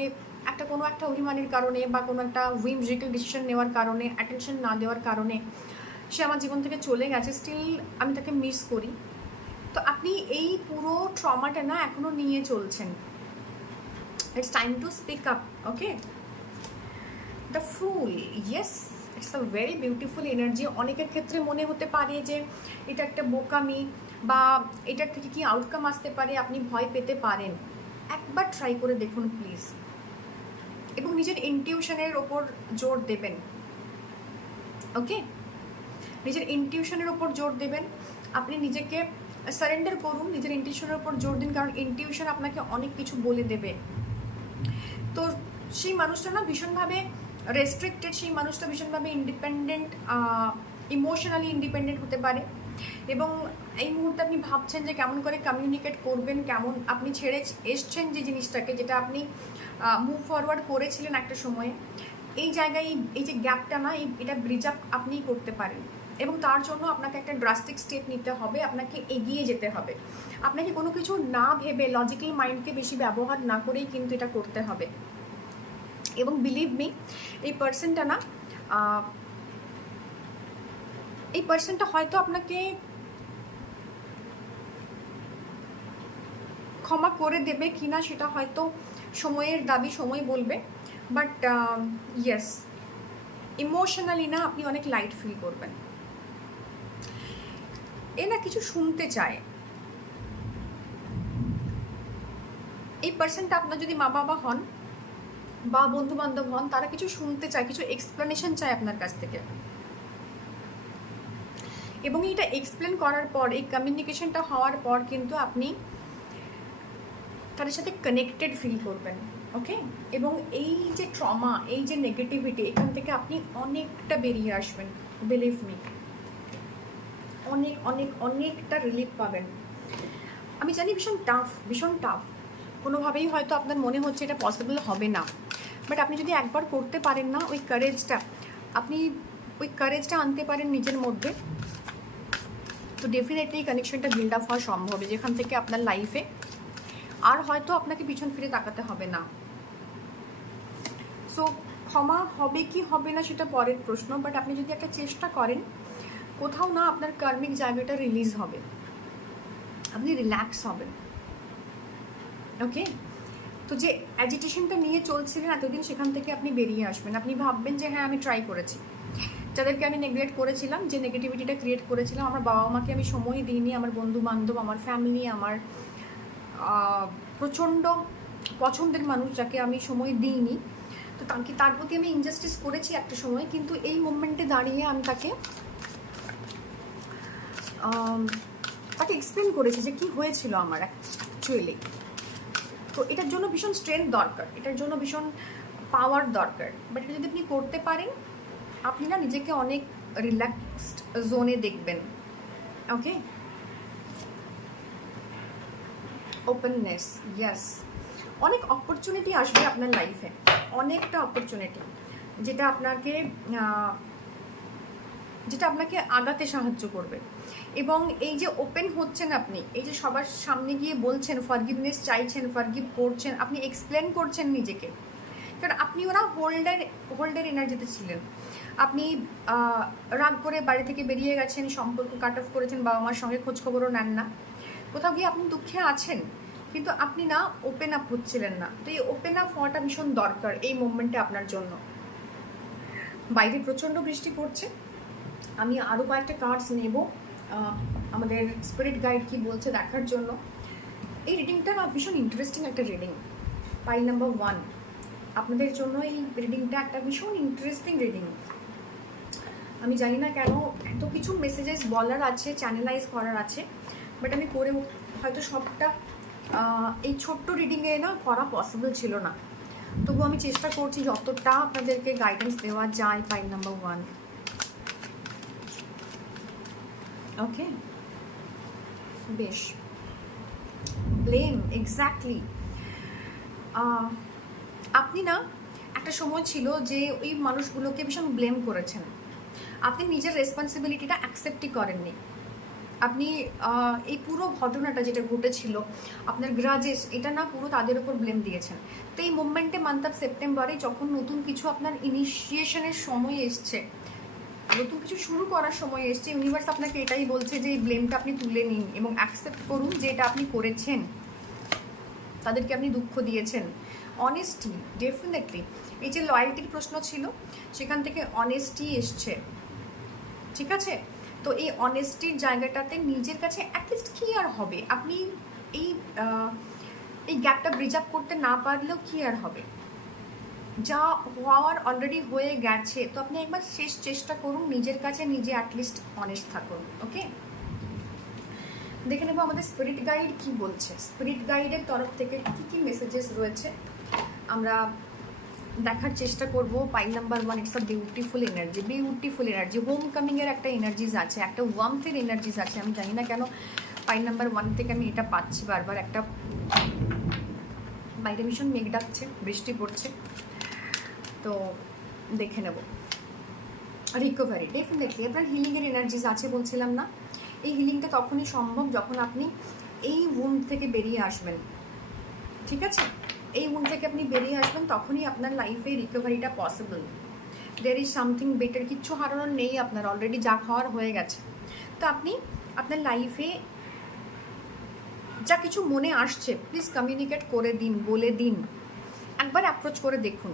কোনো একটা অভিমানের কারণে বা কোনো একটা উইমজিক্যাল ডিসিশন নেওয়ার কারণে, অ্যাটেনশন না দেওয়ার কারণে সে আমার জীবন থেকে চলে গেছে, স্টিল আমি তাকে মিস করি। তো আপনি এই পুরো ট্রমাটা না এখনো নিয়ে চলছেন। It's time to speak up. Okay, the full, yes it's a very beautiful energy. অনেকের ক্ষেত্রে মনে হতে পারে যে এটা একটা বোকামি বা এটার থেকে কি আউটকাম আসতে পারে, আপনি ভয় পেতে পারেন। একবার ট্রাই করে দেখুন প্লিজ, এবং নিজের ইনটিউশনের ওপর জোর দেবেন। ওকে, নিজের ইনটিউশনের ওপর জোর দেবেন, আপনি নিজেকে সারেন্ডার করুন, নিজের ইনটিউশনের ওপর জোর দিন, কারণ ইনটিউশন আপনাকে অনেক কিছু বলে দেবে। তো সেই মানুষটা না ভীষণভাবে রেস্ট্রিক্টেড, সেই মানুষটা ভীষণভাবে ইন্ডিপেন্ডেন্ট, ইমোশনালি ইন্ডিপেন্ডেন্ট হতে পারে, এবং এই মুহূর্তে আপনি ভাবছেন যে কেমন করে কমিউনিকেট করবেন, কেমন আপনি ছেড়ে এসছেন যে জিনিসটাকে, যেটা আপনি মুভ ফরওয়ার্ড করেছিলেন একটা সময়ে, এই জায়গায় এই যে গ্যাপটা না, এটা ব্রিজ আপ আপনিই করতে পারেন। এবং তার জন্য আপনাকে একটা ড্রাস্টিক স্টেপ নিতে হবে, আপনাকে এগিয়ে যেতে হবে, আপনাকে কোনো কিছু না ভেবে লজিক্যাল মাইন্ডকে বেশি ব্যবহার না করেই কিন্তু এটা করতে হবে। এবং বিলিভ মি, এই পার্সনটা হয়তো আপনাকে ক্ষমা করে দেবে কিনা সেটা হয়তো সময়ের দাবি, সময় বলবে, বাট ইয়েস ইমোশনালি না আপনি অনেক লাইট ফিল করবেন। এ না কিছু শুনতে চায়, এই পার্সনটা আপনার যদি মা বাবা হন বা বন্ধু বান্ধব হন, তারা কিছু শুনতে চায়, কিছু এক্সপ্লেনেশন চায় আপনার কাছ থেকে, এবং এটা এক্সপ্লেন করার পর, এই কমিউনিকেশনটা হওয়ার পর কিন্তু আপনি তাদের সাথে কানেক্টেড ফিল করবেন। ওকে, এবং এই যে ট্রমা, এই যে নেগেটিভিটি, এখান থেকে আপনি অনেকটা বেরিয়ে আসবেন, বিলিভ মি, অনেক অনেক অনেকটা রিলিফ পাবেন। আমি জানি ভীষণ টাফ, কোনোভাবেই হয়তো আপনার মনে হচ্ছে এটা পসিবল হবে না, বাট আপনি যদি একবার করতে পারেন না, ওই কারেজটা আনতে পারেন নিজের মধ্যে, তো ডেফিনেটলি কানেকশনটা বিল্ড আপ হওয়া সম্ভব, যেখান থেকে আপনার লাইফে আর হয়তো আপনাকে পিছন ফিরে তাকাতে হবে না। সো ক্ষমা হবে কি হবে না সেটা পরের প্রশ্ন, বাট আপনি যদি একটা চেষ্টা করেন, কোথাও না আপনার কার্মিক জায়গাটা রিলিজ হবে, আপনি রিল্যাক্স হবেন। ওকে, তো যে অ্যাজিটেশনটা নিয়ে চলছিলেন এতদিন, সেখান থেকে আপনি বেরিয়ে আসবেন। আপনি ভাববেন যে হ্যাঁ আমি ট্রাই করেছি, যাদেরকে আমি নেগলেক্ট করেছিলাম, যে নেগেটিভিটিটা ক্রিয়েট করেছিলাম, আমার বাবা মাকে আমি সময় দিইনি, আমার বন্ধু বান্ধব, আমার ফ্যামিলি, আমার প্রচণ্ড পছন্দের মানুষ যাকে আমি সময় দিইনি, তো তার প্রতি আমি ইনজাস্টিস করেছি একটা সময়, কিন্তু এই মুভমেন্টে দাঁড়িয়ে আমি তাকে এক্সপ্লেন করেছি যে কী হয়েছিল আমার অ্যাকচুয়ালি। তো এটার জন্য ভীষণ স্ট্রেংথ দরকার, এটার জন্য ভীষণ পাওয়ার দরকার, বাট এটা যদি আপনি করতে পারেন, আপনি না নিজেকে অনেক রিল্যাক্সড জোনে দেখবেন। ওকে, ওপেননেস, ইয়েস, অনেক অপরচুনিটি আসবে আপনার লাইফে, অনেকটা অপরচুনিটি, যেটা আপনাকে আগাতে সাহায্য করবে। এবং এই যে ওপেন হচ্ছেন আপনি, এই যে সবার সামনে গিয়ে বলছেন, ফরগিভনেস চাইছেন, ফরগিভ করছেন, আপনি এক্সপ্লেন করছেন নিজেকে, কারণ আপনি ওরা হোল্ডার এনার্জিতে ছিলেন, আপনি রাগ করে বাড়ি থেকে বেরিয়ে গেছেন, সম্পর্ক কাট অফ করেছেন, বাবা মার সঙ্গে খোঁজখবরও নেন না, কোথাও গিয়ে আপনি দুঃখে আছেন, কিন্তু আপনি না ওপেন আপ হচ্ছিলেন না। তো এই ওপেন আপ হওয়াটা ভীষণ দরকার এই মোমেন্টে আপনার জন্য। বাইরে প্রচণ্ড বৃষ্টি পড়ছে, আমি আরও কয়েকটা কার্ডস নেব আমাদের স্পিরিট গাইড কি বলছে দেখার জন্য। এই রিডিংটা না ভীষণ ইন্টারেস্টিং একটা রিডিং। পাইল নাম্বার 1, আপনাদের জন্য এই রিডিংটা একটা ভীষণ ইন্টারেস্টিং রিডিং। আমি জানি না কেন এত কিছু মেসেজেস বলার আছে, চ্যানেলাইজ করার আছে, বাট আমি করে হয়তো সবটা এই ছোট্ট রিডিংয়ে না করা পসিবল ছিল না, তবু আমি চেষ্টা করছি যতটা আপনাদেরকে গাইডেন্স দেওয়া যায়। পাইল নাম্বার 1, ওকে, বেশ, ব্লেম, এক্স্যাক্টলি। আপনি না একটা সময় ছিল যে ওই মানুষগুলোকে ভীষণ ব্লেম করেছেন, আপনি নিজের রেসপন্সিবিলিটিটা অ্যাকসেপ্টই করেননি। আপনি এই পুরো ঘটনাটা যেটা ঘটেছিল, আপনার গ্রাজেস, এটা না পুরো তাদের উপর ব্লেম দিয়েছেন। তো এই মুভমেন্টে মান্থ অফ সেপ্টেম্বরে যখন নতুন কিছু আপনার ইনিশিয়েশনের সময় এসছে, নতুন কিছু শুরু করার সময় এসছে, ইউনিভার্স আপনাকে এটাই বলছে যে এই ব্লেমটা আপনি তুলে নিন এবং অ্যাকসেপ্ট করুন যে এটা আপনি করেছেন, তাদেরকে আপনি দুঃখ দিয়েছেন। অনেস্টি, ডেফিনেটলি এই যে লয়্যালটির প্রশ্ন ছিল সেখান থেকে অনেস্টি এসছে, ঠিক আছে? তো এই অনেস্টির জায়গাটাতে নিজের কাছে অ্যাটলিস্ট কী আর হবে, আপনি এই এই গ্যাপটা ব্রিজ আপ করতে না পারলেও কী আর হবে, যা হওয়ার অলরেডি হয়ে গেছে। তো আপনি একবার শেষ চেষ্টা করুন, নিজের কাছে নিজে অ্যাটলিস্ট অনেস্ট থাকুন, ওকে? দেখে নেবো আমাদের স্পিরিট গাইড কি বলছে। স্পিরিট গাইডের তরফ থেকে কী কী মেসেজেস রয়েছে আমরা দেখার চেষ্টা করব। Pile number 1, it's a beautiful energy, beautiful energy, home কামিংয়ের একটা এনার্জিজ আছে, একটা ওয়ার্মথের এনার্জিজ আছে। আমি জানি না কেন পাইল নাম্বার 1 থেকে আমি এটা পাচ্ছি বারবার। একটা বাইরে ভীষণ মেঘ ডাকছে, বৃষ্টি পড়ছে, তো দেখে নেব। রিকভারি, ডেফিনেটলি আপনার হিলিংয়ের এনার্জিজ আছে বলছিলাম না, এই হিলিংটা তখনই সম্ভব যখন আপনি এই উন্ড থেকে বেরিয়ে আসবেন, ঠিক আছে? এই উন্ড থেকে আপনি বেরিয়ে আসবেন, তখনই আপনার লাইফে রিকভারিটা possible. There is something better, কিচ্ছু হারানোর নেই আপনার, অলরেডি যা খাওয়ার হয়ে গেছে। তো আপনি আপনার লাইফে যা কিছু মনে আসছে প্লিজ কমিউনিকেট করে দিন, বলে দিন, একবার অ্যাপ্রোচ করে দেখুন।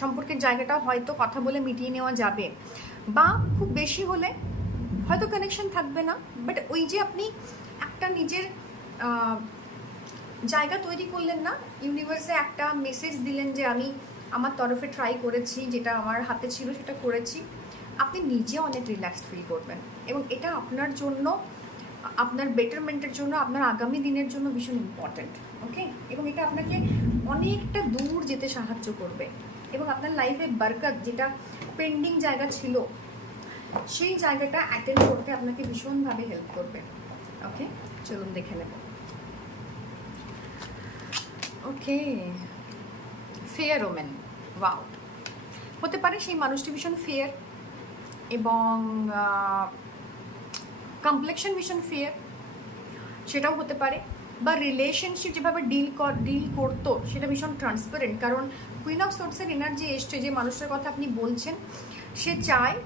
সম্পর্কের জায়গাটা হয়তো কথা বলে মিটিয়ে নেওয়া যাবে, বা খুব বেশি হলে হয়তো কানেকশন থাকবে না, বাট ওই যে আপনি একটা নিজের জায়গা তৈরি করলেন না, ইউনিভার্সে একটা মেসেজ দিলেন যে আমি আমার তরফে ট্রাই করেছি, যেটা আমার হাতে ছিল সেটা করেছি, আপনি নিজে অনেক রিল্যাক্সড ফিল করবেন। এবং এটা আপনার জন্য, আপনার বেটারমেন্টের জন্য, আপনার আগামী দিনের জন্য ভীষণ ইম্পর্ট্যান্ট, ওকে? এবং এটা আপনাকে অনেকটা দূর যেতে সাহায্য করবে, এবং আপনার লাইফে বরকত, যেটা পেন্ডিং জায়গা ছিল, সেই জায়গাটা অ্যাটেন্ড করতে আপনাকে ভীষণভাবে হেল্প করবে, ওকে? চলুন দেখে নেব। ওকে, ফেয়ার ওমেন, ওয়াও, হতে পারে সেই মানুষটি ভীষণ ফেয়ার এবং কমপ্লেকশন ভীষণ ফেয়ার, সেটাও হতে পারে। বা রিলেশনশিপ যেভাবে ডিল করতো সেটা ভীষণ ট্রান্সপারেন্ট, কারণ কুইন অফ সোর্সের এনার্জি এসছে, যে মানুষের কথা আপনি বলছেন সে চায়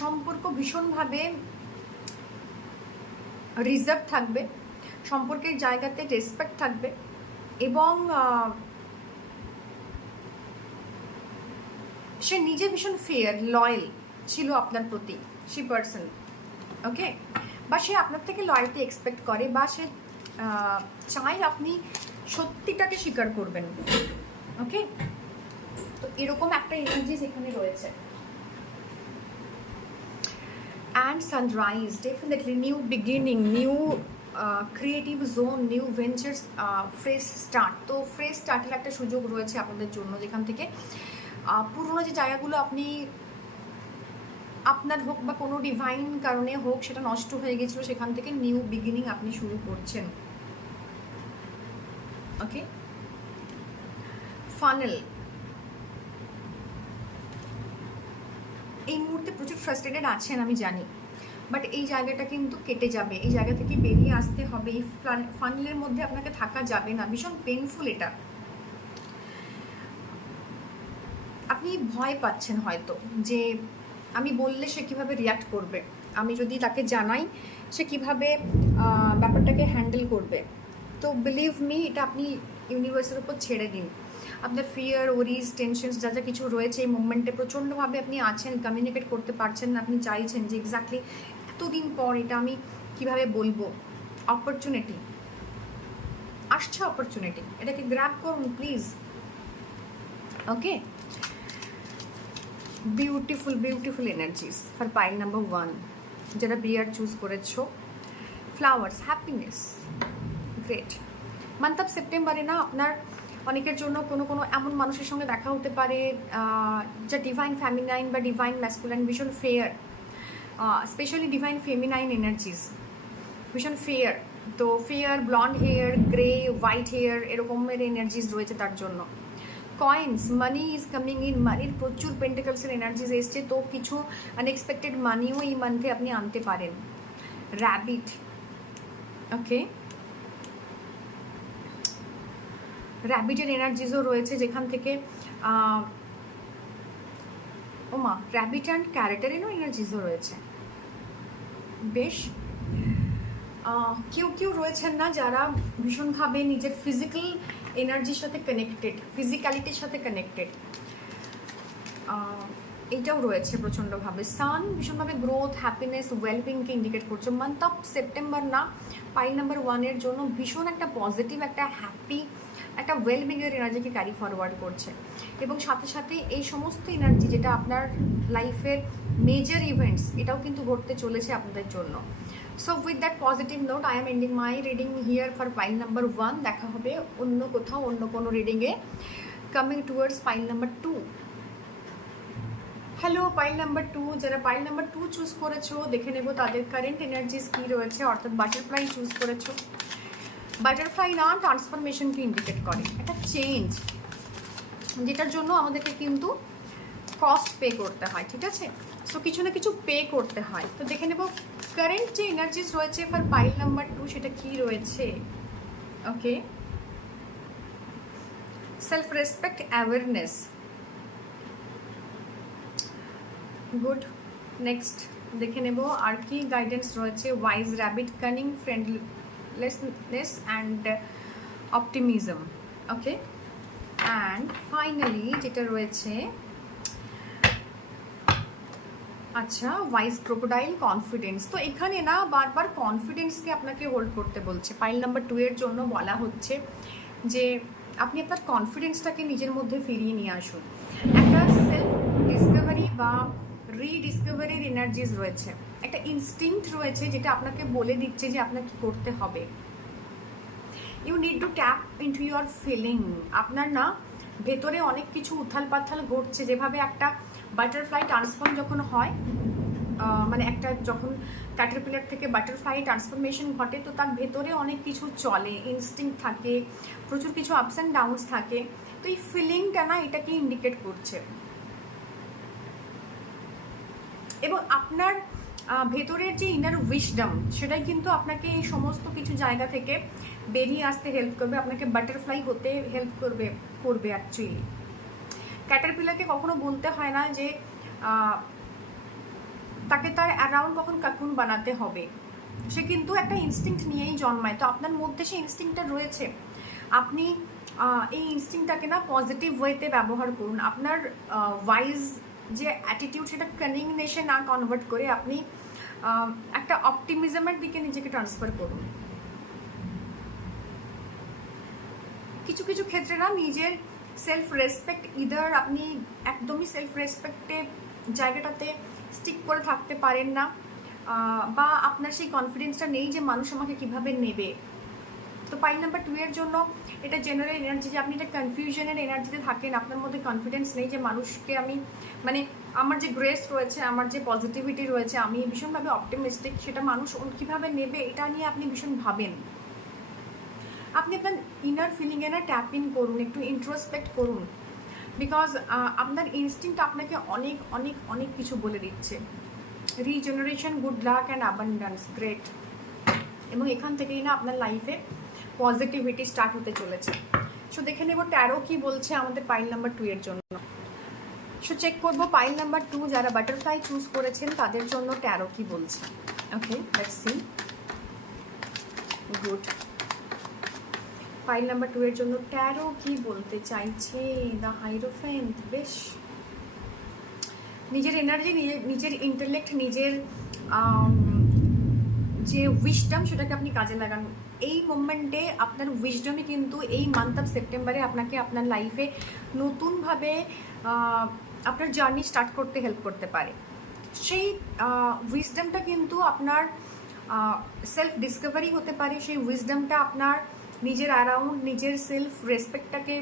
সম্পর্ক ভীষণভাবে রিজার্ভ থাকবে, সম্পর্কের জায়গাতে রেসপেক্ট থাকবে, এবং সে নিজে ভীষণ ফেয়ার, লয়াল ছিল আপনার প্রতি, সে পার্সন, ওকে? বা সে আপনার থেকে লয়ালটি এক্সপেক্ট করে, বা সে চাই আপনি সত্যিটাকে স্বীকার করবেন, ওকে? তো এরকম একটা এনার্জি এখানে রয়েছে। And sunrise, definitely new beginning, new creative zone, new ventures, fresh start. তো ফ্রেশ স্টার্টের একটা সুযোগ রয়েছে আপনাদের জন্য, যেখান থেকে পুরোনো যে জায়গাগুলো আপনি, আপনার হোক বা কোনো ডিভাইন কারণে হোক, সেটা নষ্ট হয়ে গেছিলো, সেখান থেকে নিউ বিগিনিং আপনি শুরু করছেন, ওকে? ফানেল, এই মুহূর্তে প্রচুর ফ্রাস্ট্রেটেড আছেন আমি জানি, বাট এই জায়গাটা কিন্তু কেটে যাবে, এই জায়গা থেকে বেরিয়ে আসতে হবে, এই ফানেলের মধ্যে আপনাকে থাকা যাবে না, ভীষণ পেনফুল এটা। আপনি ভয় পাচ্ছেন হয়তো যে আমি বললে সে কিভাবে রিয়াক্ট করবে, আমি যদি তাকে জানাই সে কিভাবে ব্যাপারটাকে হ্যান্ডেল করবে। তো বিলিভ মি, এটা আপনি ইউনিভার্সের উপর ছেড়ে দিন। আপনার ফিয়ার, ওরিজ, টেনশনস যা যা কিছু রয়েছে এই মুভমেন্টে প্রচণ্ডভাবে আপনি আছেন, কমিউনিকেট করতে পারছেন না, আপনি চাইছেন যে এক্স্যাক্টলি এতদিন পর এটা আমি কিভাবে বলবো। অপরচুনিটি আসছে, অপরচুনিটি, এটাকে গ্র্যাব করুন please. Okay, beautiful beautiful energies for pile number 1, যারা বিয়ার চুজ করেছো। Flowers, happiness, great. Month of সেপ্টেম্বরে না আপনার অনেকের জন্য কোনো কোনো এমন মানুষের সঙ্গে দেখা হতে পারে যা ডিভাইন ফ্যামিনাইন বা ডিভাইন ম্যাসকুলাইন, ভীষণ fair, specially divine feminine energies, ভীষণ ফেয়ার। তো fair, blonde hair, grey, white hair, এরকমের এনার্জিস রয়েছে তার জন্য। Coins, money is coming in, মানির প্রচুর পেন্টিকলসের এনার্জিস এসছে, তো কিছু আনএক্সপেক্টেড মানিও এই মান্থে আপনি আনতে পারেন। র্যাবিট, ওকে, র্যাবিটের এনার্জিসও রয়েছে যেখান থেকে ওমা, র্যাবিট অ্যান্ড ক্যারেটেরও এনার্জিসও রয়েছে। বেশ, কেউ কেউ রয়েছেন না যারা ভীষণভাবে নিজের ফিজিক্যাল এনার্জির সাথে কানেক্টেড, ফিজিক্যালিটির সাথে কানেক্টেড, এটাও রয়েছে প্রচণ্ডভাবে। সান ভীষণভাবে গ্রোথ, হ্যাপিনেস, ওয়েলবিংকে ইন্ডিকেট করছে। মান্থ অফ সেপ্টেম্বর না পাইল নাম্বার 1-এর জন্য ভীষণ একটা পজিটিভ, একটা হ্যাপি, একটা ওয়েলবিংয়ের এনার্জিকে ক্যারি ফরওয়ার্ড করছে। এবং সাথে সাথে এই সমস্ত এনার্জি যেটা আপনার লাইফের মেজর ইভেন্টস, এটাও কিন্তু ঘটতে চলেছে আপনাদের জন্য। So with that positive note I am ending my reading here for pile number 1। দেখা হবে অন্য কোথাও, অন্য কোনো রিডিংয়ে। Coming towards pile number 2। Hello pile number 2, যারা পাইল নাম্বার 2 চুজ করেছো দেখে নেব তাদের কারেন্ট এনার্জিস কী রয়েছে। অর্থাৎ বাটারফ্লাই চুজ করেছো। বাটারফ্লাই না ট্রান্সফরমেশনকে ইন্ডিকেট করে, একটা চেঞ্জ, যেটার জন্য আমাদেরকে কিন্তু কস্ট পে করতে হয়, ঠিক আছে? সো কিছু না কিছু পে করতে হয়। তো দেখে নেব কারেন্ট যে এনার্জিস রয়েছে ফর পাইল নাম্বার 2 সেটা কি রয়েছে। Okay, self respect, awareness, good. Next দেখে নেব আর কি গাইডেন্স রয়েছে। Wise rabbit, cunning, friendlessness and optimism. Okay, and finally যেটা রয়েছে, আচ্ছা, ওয়াইজ ক্রোকোডাইল, কনফিডেন্স। তো এখানে না বারবার কনফিডেন্সকে আপনাকে হোল্ড করতে বলছে। পাইল নাম্বার 2-এর জন্য বলা হচ্ছে যে আপনি আপনার কনফিডেন্সটাকে নিজের মধ্যে ফিরিয়ে নিয়ে আসুন। একটা সেলফ ডিসকভারি বা রিডিসকভারির এনার্জিস রয়েছে, একটা ইনস্টিংক্ট রয়েছে যেটা আপনাকে বলে দিচ্ছে যে আপনার কি করতে হবে। You need to tap into your feeling. আপনার না ভেতরে অনেক কিছু উথাল পাথাল ঘটছে, যেভাবে একটা বাটারফ্লাই ট্রান্সফর্ম যখন হয়, মানে একটা যখন ক্যাটারপিলার থেকে বাটারফ্লাই ট্রান্সফরমেশন ঘটে, তো তার ভেতরে অনেক কিছু চলে, ইনস্টিংক্ট থাকে, প্রচুর কিছু আপস অ্যান্ড ডাউনস থাকে। তো এই ফিলিংটা না এটাকে ইন্ডিকেট করছে। এবং আপনার ভেতরের যে ইনার উইশডম, সেটাই কিন্তু আপনাকে এই সমস্ত কিছু জায়গা থেকে বেরিয়ে আসতে হেল্প করবে, আপনাকে বাটারফ্লাই হতে হেল্প করবে অ্যাকচুয়ালি। ক্যাটারপিলারকে কখনো বলতে হয় না যে তাকে তার অ্যারাউন্ড কখন কাকুন বানাতে হবে, সে কিন্তু একটা ইনস্টিংক্ট নিয়েই জন্মায়। তো আপনার মধ্যে সেই ইনস্টিংক্টটা রয়েছে, আপনি এই ইনস্টিংক্টটাকে না পজিটিভ ওয়েতে ব্যবহার করুন। আপনার ওয়াইজ যে অ্যাটিটিউড, সেটা কানিংনেসে না কনভার্ট করে আপনি একটা অপটিমিজমের দিকে নিজেকে ট্রান্সফার করুন। কিছু কিছু ক্ষেত্রে না নিজের সেলফ রেসপেক্ট, ইদার আপনি একদমই সেলফ রেসপেক্টের জায়গাটাতে স্টিক করে থাকতে পারেন না, বা আপনার সেই কনফিডেন্সটা নেই যে মানুষ আমাকে কীভাবে নেবে। তো পাইল নাম্বার 2-এর জন্য এটা জেনারেল এনার্জি, যে আপনি এটা কনফিউশনের এনার্জিতে থাকেন, আপনার মধ্যে কনফিডেন্স নেই যে মানুষকে আমি, মানে আমার যে গ্রেস রয়েছে, আমার যে পজিটিভিটি রয়েছে, আমি ভীষণভাবে অপটিমিস্টিক, সেটা মানুষ কীভাবে নেবে এটা নিয়ে আপনি ভীষণ ভাবেন। আপনি আপনার ইনার ফিলিংয়ে না ট্যাপ ইন করুন, একটু ইন্ট্রোস্পেক্ট করুন, বিকজ আপনার ইনস্টিংক্ট আপনাকে অনেক অনেক অনেক কিছু বলে দিচ্ছে। Regeneration, good luck and abundance, great. এবং এখান থেকেই না আপনার লাইফে পজিটিভিটি স্টার্ট হতে চলেছে। সো দেখে নেব ট্যারো কি বলছে আমাদের পাইল নাম্বার 2-এর জন্য। সো চেক করবো পাইল নাম্বার 2 যারা বাটারফ্লাই চুজ করেছেন তাদের জন্য ট্যারো কি বলছে। Okay, let's see. Good. Pile number 2 এর জন্য ট্যারো কি বলতে চাইছে। The hierophant. বেশ, নিজের এনার্জি, নিজের ইন্টেলেক্ট, নিজের যে উইজডম সেটাকে আপনি কাজে লাগান। এই মোমেন্টে আপনার উইজডমই কিন্তু এই মান্থ অফ সেপ্টেম্বরে আপনাকে আপনার লাইফে নতুনভাবে আপনার জার্নি স্টার্ট করতে হেল্প করতে পারে। সেই উইজডমটা কিন্তু আপনার সেলফ ডিসকভারি হতে পারে। সেই উইজডমটা আপনার নিজের অ্যারাউন্ড, নিজের সেলফ রেসপেক্টটাকে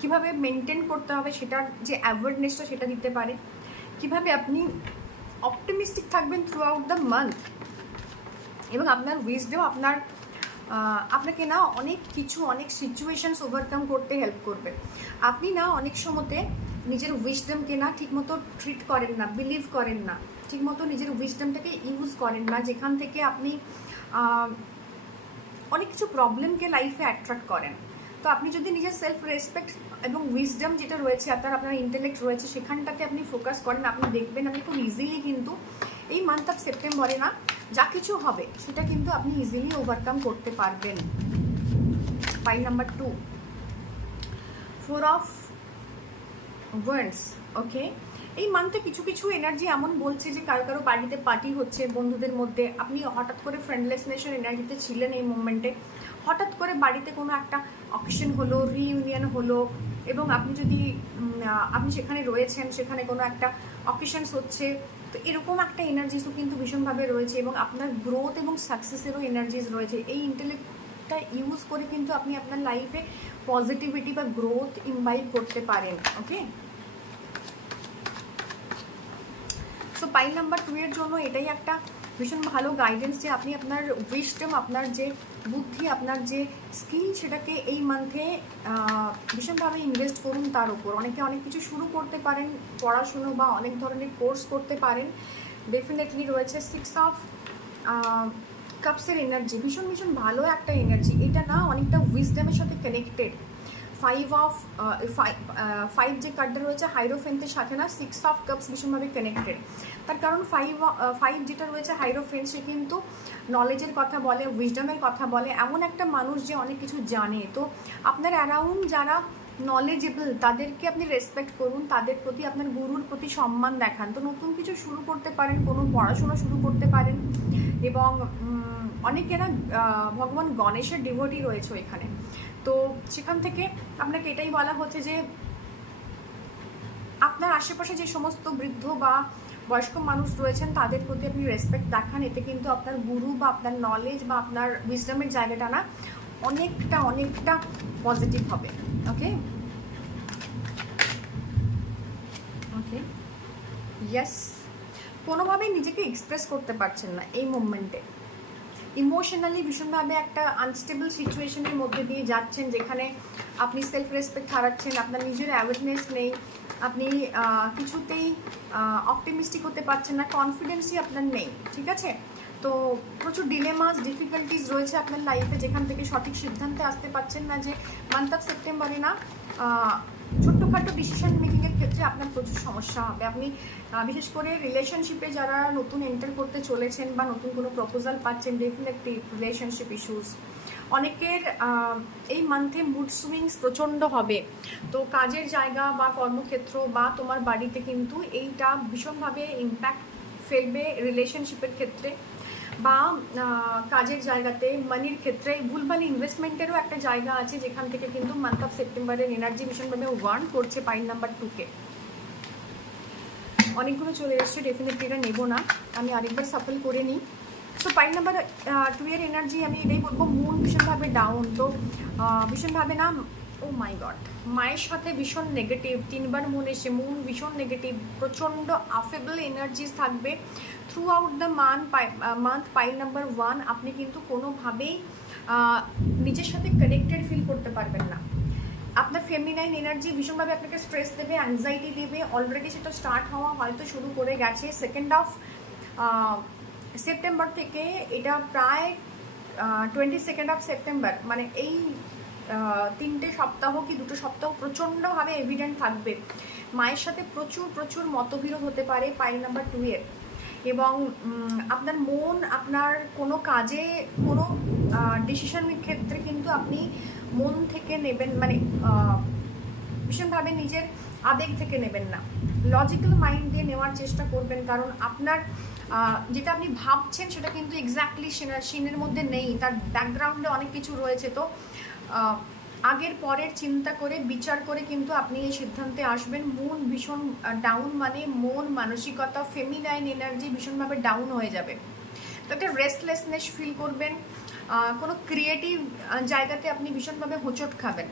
কিভাবে মেনটেন করতে হবে সেটার যে অ্যাওয়ারনেসটা সেটা দিতে পারে। কিভাবে আপনি অপটিমিস্টিক থাকবেন থ্রু আউট দ্য মান্থ, এবং আপনার উইজডম আপনাকে না অনেক কিছু, অনেক সিচুয়েশনস ওভারকাম করতে হেল্প করবে। আপনি না অনেক সময়তে নিজের উইজডমকে না ঠিকমতো ট্রিট করেন না, বিলিভ করেন না, ঠিকমতো নিজের উইজডমটাকে ইউজ করেন না, যেখান থেকে আপনি অনেক কিছু প্রবলেমকে লাইফে অ্যাট্রাক্ট করেন। তো আপনি যদি নিজের সেলফ রেসপেক্ট এবং উইজডম যেটা রয়েছে, আপনার ইন্টেলেক্ট রয়েছে, সেখানটাতে আপনি ফোকাস করেন, আপনি দেখবেন আপনি খুব ইজিলি কিন্তু এই মান্থ অফ সেপ্টেম্বরে না যা কিছু হবে সেটা কিন্তু আপনি ইজিলি ওভারকাম করতে পারবেন। Pile number 2, 4 of wands. Okay, এই মান্থে কিছু কিছু এনার্জি এমন বলছে যে কারো বাড়িতে পার্টি হচ্ছে বন্ধুদের মধ্যে, আপনি হঠাৎ করে ফ্রেন্ডলেসনেসের এনার্জিতে ছিলেন এই মোমেন্টে, হঠাৎ করে বাড়িতে কোনো একটা অকেশন হলো, রিইউনিয়ন হলো, এবং আপনি সেখানে রয়েছেন, সেখানে কোনো একটা অকেশনস হচ্ছে। তো এরকম একটা এনার্জিসও কিন্তু ভীষণভাবে রয়েছে, এবং আপনার গ্রোথ এবং সাকসেসেরও এনার্জিস রয়েছে। এই ইন্টেলেক্টটা ইউজ করে কিন্তু আপনি আপনার লাইফে পজিটিভিটি বা গ্রোথ ইনভাইট করতে পারেন। ওকে, সো পাইল নাম্বার 2 এর জন্য এটাই একটা ভীষণ ভালো গাইডেন্স যে আপনি আপনার উইজডম, আপনার যে বুদ্ধি, আপনার যে স্কিল, সেটাকে এই মান্থে ভীষণভাবে ইনভেস্ট করুন তার উপর। অনেকে অনেক কিছু শুরু করতে পারেন, পড়াশুনো বা অনেক ধরনের কোর্স করতে পারেন। ডেফিনেটলি রয়েছে 6 অফ কাপসের এনার্জি, ভীষণ ভীষণ ভালো একটা এনার্জি। এটা না অনেকটা উইজডমের সাথে কানেক্টেড। 5 যে কার্ডটা রয়েছে হাইরোফেন্টের সাথে না 6 অফ কাপস ভীষণভাবে কানেক্টেড। তার কারণ 5 যেটা রয়েছে হাইরোফেন্ট, সে কিন্তু নলেজের কথা বলে, উইজডমের কথা বলে, এমন একটা মানুষ যে অনেক কিছু জানে। তো আপনার অ্যারাউন্ড যারা নলেজেবল তাদেরকে আপনি রেসপেক্ট করুন, তাদের প্রতি, আপনার গুরুর প্রতি সম্মান দেখান। তো নতুন কিছু শুরু করতে পারেন, কোনো পড়াশোনা শুরু করতে পারেন, এবং অনেকেরা ভগবান গণেশের ডিভোটি রয়েছে এখানে। তো সেখান থেকে আপনাকে এটাই বলা হচ্ছে যে আপনার আশেপাশে যে সমস্ত বৃদ্ধ বা বয়স্ক মানুষ রয়েছেন তাদের প্রতি আপনি রেসপেক্ট দেখান। এতে কিন্তু আপনার গুরু বা আপনার নলেজ বা আপনার উইজডমের জায়গাটা না অনেকটা পজিটিভ হবে। ওকে ওকে ইয়েস, কোনোভাবেই নিজেকে এক্সপ্রেস করতে পারছেন না এই মোমেন্টে, ইমোশনালি ভীষণভাবে একটা আনস্টেবল সিচুয়েশনের মধ্যে দিয়ে যাচ্ছেন, যেখানে আপনি সেলফ রেসপেক্ট হারাচ্ছেন, আপনার নিজের অ্যাওয়ারনেস নেই, আপনি কিছুতেই অপটিমিস্টিক হতে পারছেন না, কনফিডেন্সই আপনার নেই। ঠিক আছে, তো প্রচুর ডিলেমাস, ডিফিকাল্টিস রয়েছে আপনার লাইফে, যেখান থেকে সঠিক সিদ্ধান্তে আসতে পারছেন না। যে মান্থ অফ সেপ্টেম্বরে না ছোট্টখাটো ডিসিশন মেকিংয়ের ক্ষেত্রে আপনার প্রচুর সমস্যা হবে। আপনি বিশেষ করে রিলেশনশিপে যারা নতুন এন্টার করতে চলেছেন বা নতুন কোনো প্রপোজাল পাচ্ছেন, ডেফিনেটলি রিলেশনশিপ ইস্যুস। অনেকের এই মান্থে মুড সুইংস প্রচণ্ড হবে। তো কাজের জায়গা বা কর্মক্ষেত্র বা তোমার বাড়িতে কিন্তু এইটা ভীষণভাবে ইম্প্যাক্ট ফেলবে রিলেশনশিপের ক্ষেত্রে, বা কাজের জায়গাতে, মানির ক্ষেত্রে ভুলভাল ইনভেস্টমেন্টেরও একটা জায়গা আছে, যেখান থেকে কিন্তু মান্থ অফ সেপ্টেম্বরের এনার্জি ভীষণভাবে ওয়ার্ন করছে পাইল নাম্বার 2-কে। অনেকগুলো চলে এসছে, ডেফিনেটলি এটা নেবো না, আমি আরেকবার সাফল করে নিই। সো পাইল নাম্বার 2 এর এনার্জি আমি এটাই বলবো, মুন ভীষণভাবে ডাউন। তো ভীষণভাবে না, ও মাই গড, মায়ের সাথে ভীষণ নেগেটিভ, 3বার মুন এসে, মুন ভীষণ নেগেটিভ, প্রচণ্ড আফেবল এনার্জিস থাকবে throughout the month. Pile number 1, আপনি কিন্তু কোনোভাবেই নিজের সাথে কানেক্টেড ফিল করতে পারবেন না। আপনার ফেমিনাইন এনার্জি ভীষণভাবে আপনাকে স্ট্রেস দেবে, অ্যাংজাইটি দেবে, অলরেডি সেটা স্টার্ট হওয়া হয়তো শুরু করে গেছে 2nd অফ সেপ্টেম্বর থেকে। এটা প্রায় 22nd অফ সেপ্টেম্বর, মানে এই 3টে সপ্তাহ কি 2টো সপ্তাহ প্রচণ্ডভাবে এভিডেন্ট থাকবে। মায়ের সাথে প্রচুর প্রচুর মতবিরোধ হতে পারে পাইল নাম্বার 2 এর। এবং আপনার মন আপনার কোনো কাজে কোনো ডিসিশনের ক্ষেত্রে কিন্তু আপনি মন থেকে নেবেন, মানে ভীষণভাবে নিজের আবেগ থেকে নেবেন না, লজিক্যাল মাইন্ড দিয়ে নেওয়ার চেষ্টা করবেন। কারণ আপনার যেটা আপনি ভাবছেন সেটা কিন্তু এক্স্যাক্টলি সিনের মধ্যে নেই, তার ব্যাকগ্রাউন্ডে অনেক কিছু রয়েছে। তো আগের পরের চিন্তা করে বিচার করে কিন্তু আপনি এই সিদ্ধান্তে আসবেন। মন ভীষণ ডাউন, মানে মন মানসিকতা ফেমিনাইন এনার্জি ভীষণভাবে ডাউন হয়ে যাবে। তো একটা রেস্টলেসনেস ফিল করবেন, কোনো ক্রিয়েটিভ জায়গাতে আপনি ভীষণভাবে হোঁচট খাবেন।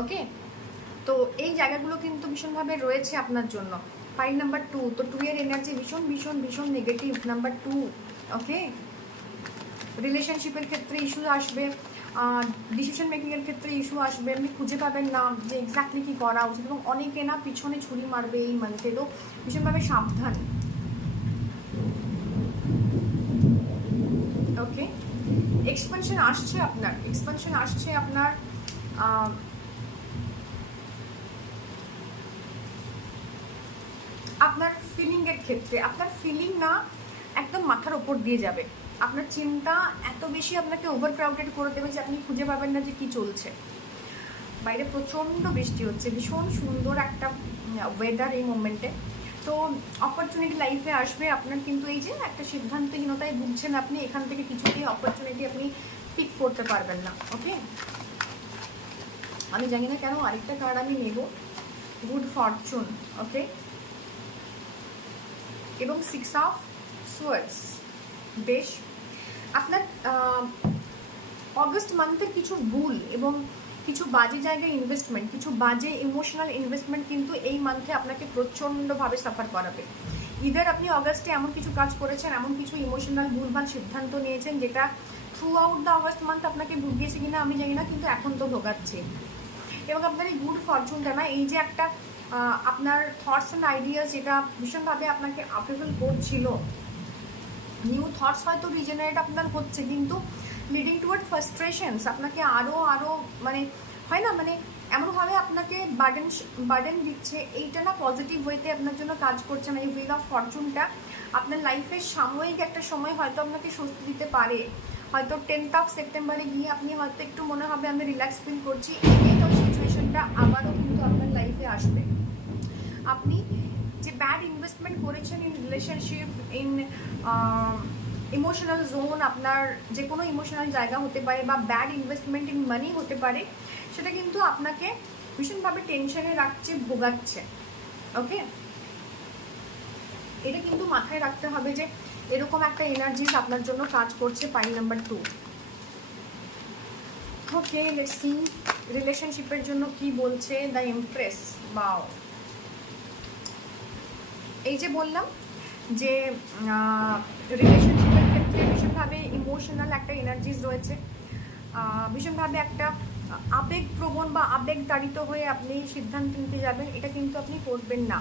ওকে, তো এই জায়গাগুলো কিন্তু ভীষণভাবে রয়েছে আপনার জন্য। পাইল নাম্বার 2, তো 2 এর এনার্জি ভীষণ ভীষণ ভীষণ নেগেটিভ। নাম্বার 2, ওকে, রিলেশনশিপের ক্ষেত্রে ইস্যু আসবে, ডিসিশন মেকিংয়ের ক্ষেত্রে ইস্যু আসবে, আপনি খুঁজে পাবেন না যে এক্স্যাক্টলি কী করা উচিত, এবং অনেকে না পিছনে ছুরি মারবে এই মান্থে। তো ভীষণভাবে সাবধান। ওকে, এক্সপেনশন আসছে আপনার, এক্সপেনশন আসছে আপনার আপনার ফিলিংয়ের ক্ষেত্রে। আপনার ফিলিং না একদম মাথার ওপর দিয়ে যাবে, আপনার চিন্তা এত বেশি আপনাকে ওভার ক্রাউডেড করে দেবে যে আপনি খুঁজে পাবেন না যে কী চলছে। বাইরে প্রচণ্ড বৃষ্টি হচ্ছে, ভীষণ সুন্দর একটা ওয়েদার এই মোমেন্টে। তো অপরচুনিটি লাইফে আসবে আপনার, কিন্তু এই যে একটা সিদ্ধান্তহীনতায় ভুগছেন আপনি, এখান থেকে কিছুতেই অপরচুনিটি আপনি পিক করতে পারবেন না। ওকে, আমি জানি না কেন আরেকটা কার্ড আমি নেব, গুড ফরচুন। ওকে, এবং 6 অফ সোয়ার্ডস। বেশ, আপনার অগস্ট মান্থের কিছু ভুল এবং কিছু বাজে জায়গায় ইনভেস্টমেন্ট, কিছু বাজে ইমোশনাল ইনভেস্টমেন্ট কিন্তু এই মান্থে আপনাকে প্রচণ্ডভাবে সাফার করাবে। ইদার আপনি অগস্টে এমন কিছু কাজ করেছেন, এমন কিছু ইমোশনাল ভুলভাল সিদ্ধান্ত নিয়েছেন যেটা through out the August month আপনাকে ভুগিয়েছে কিনা আমি জানি না, কিন্তু এখন তো ভোগাচ্ছে। এবং আপনার এই গুড ফরচুনটা না, এই যে একটা আপনার থটস অ্যান্ড আইডিয়াস যেটা ভীষণভাবে আপনাকে আপেবল করছিল, নিউ থটস হয়তো রিজেনারেট আপনার হচ্ছে, কিন্তু লিডিং টুয়ার্ড ফ্রাস্ট্রেশনস আপনাকে আরও মানে হয় না, মানে এমনভাবে আপনাকে বার্ডেন দিচ্ছে, এইটা না পজিটিভ ওয়েতে আপনার জন্য কাজ করছে না। এই হুইল অফ ফরচুনটা আপনার লাইফের সাময়িক একটা সময় হয়তো আপনাকে স্বস্তি দিতে পারে, হয়তো 10th অফ সেপ্টেম্বরে গিয়ে আপনি হয়তো একটু মনে হবে আমি রিল্যাক্স ফিল করছি, এই তো সিচুয়েশনটা আবারও কিন্তু আপনার লাইফে আসবে। আপনি যে ব্যাড ইনভেস্টমেন্ট করেছেন in relationship, in emotional zone, আপনার যে কোনো ইমোশনাল জায়গা হতে পারে, বা ব্যাড ইনভেস্টমেন্ট ইন মানি হতে পারে, সেটা কিন্তু আপনাকে ভীষণভাবে টেনশনে রাখছে, ভোগাচ্ছে। ওকে, এটা কিন্তু মাথায় রাখতে হবে যে এরকম একটা এনার্জিস আপনার জন্য কাজ করছে। Pile number 2। Okay, let's see রিলেশনশিপের জন্য কি বলছে দ্য এমপ্রেস। বাও, এই যে বললাম যে রিলেশনশিপের ক্ষেত্রে ভীষণভাবে ইমোশনাল একটা এনার্জিস রয়েছে, ভীষণভাবে একটা আবেগপ্রবণ বা আবেগতাড়িত হয়ে আপনি সিদ্ধান্ত নিতে যাবেন, এটা কিন্তু আপনি করবেন না।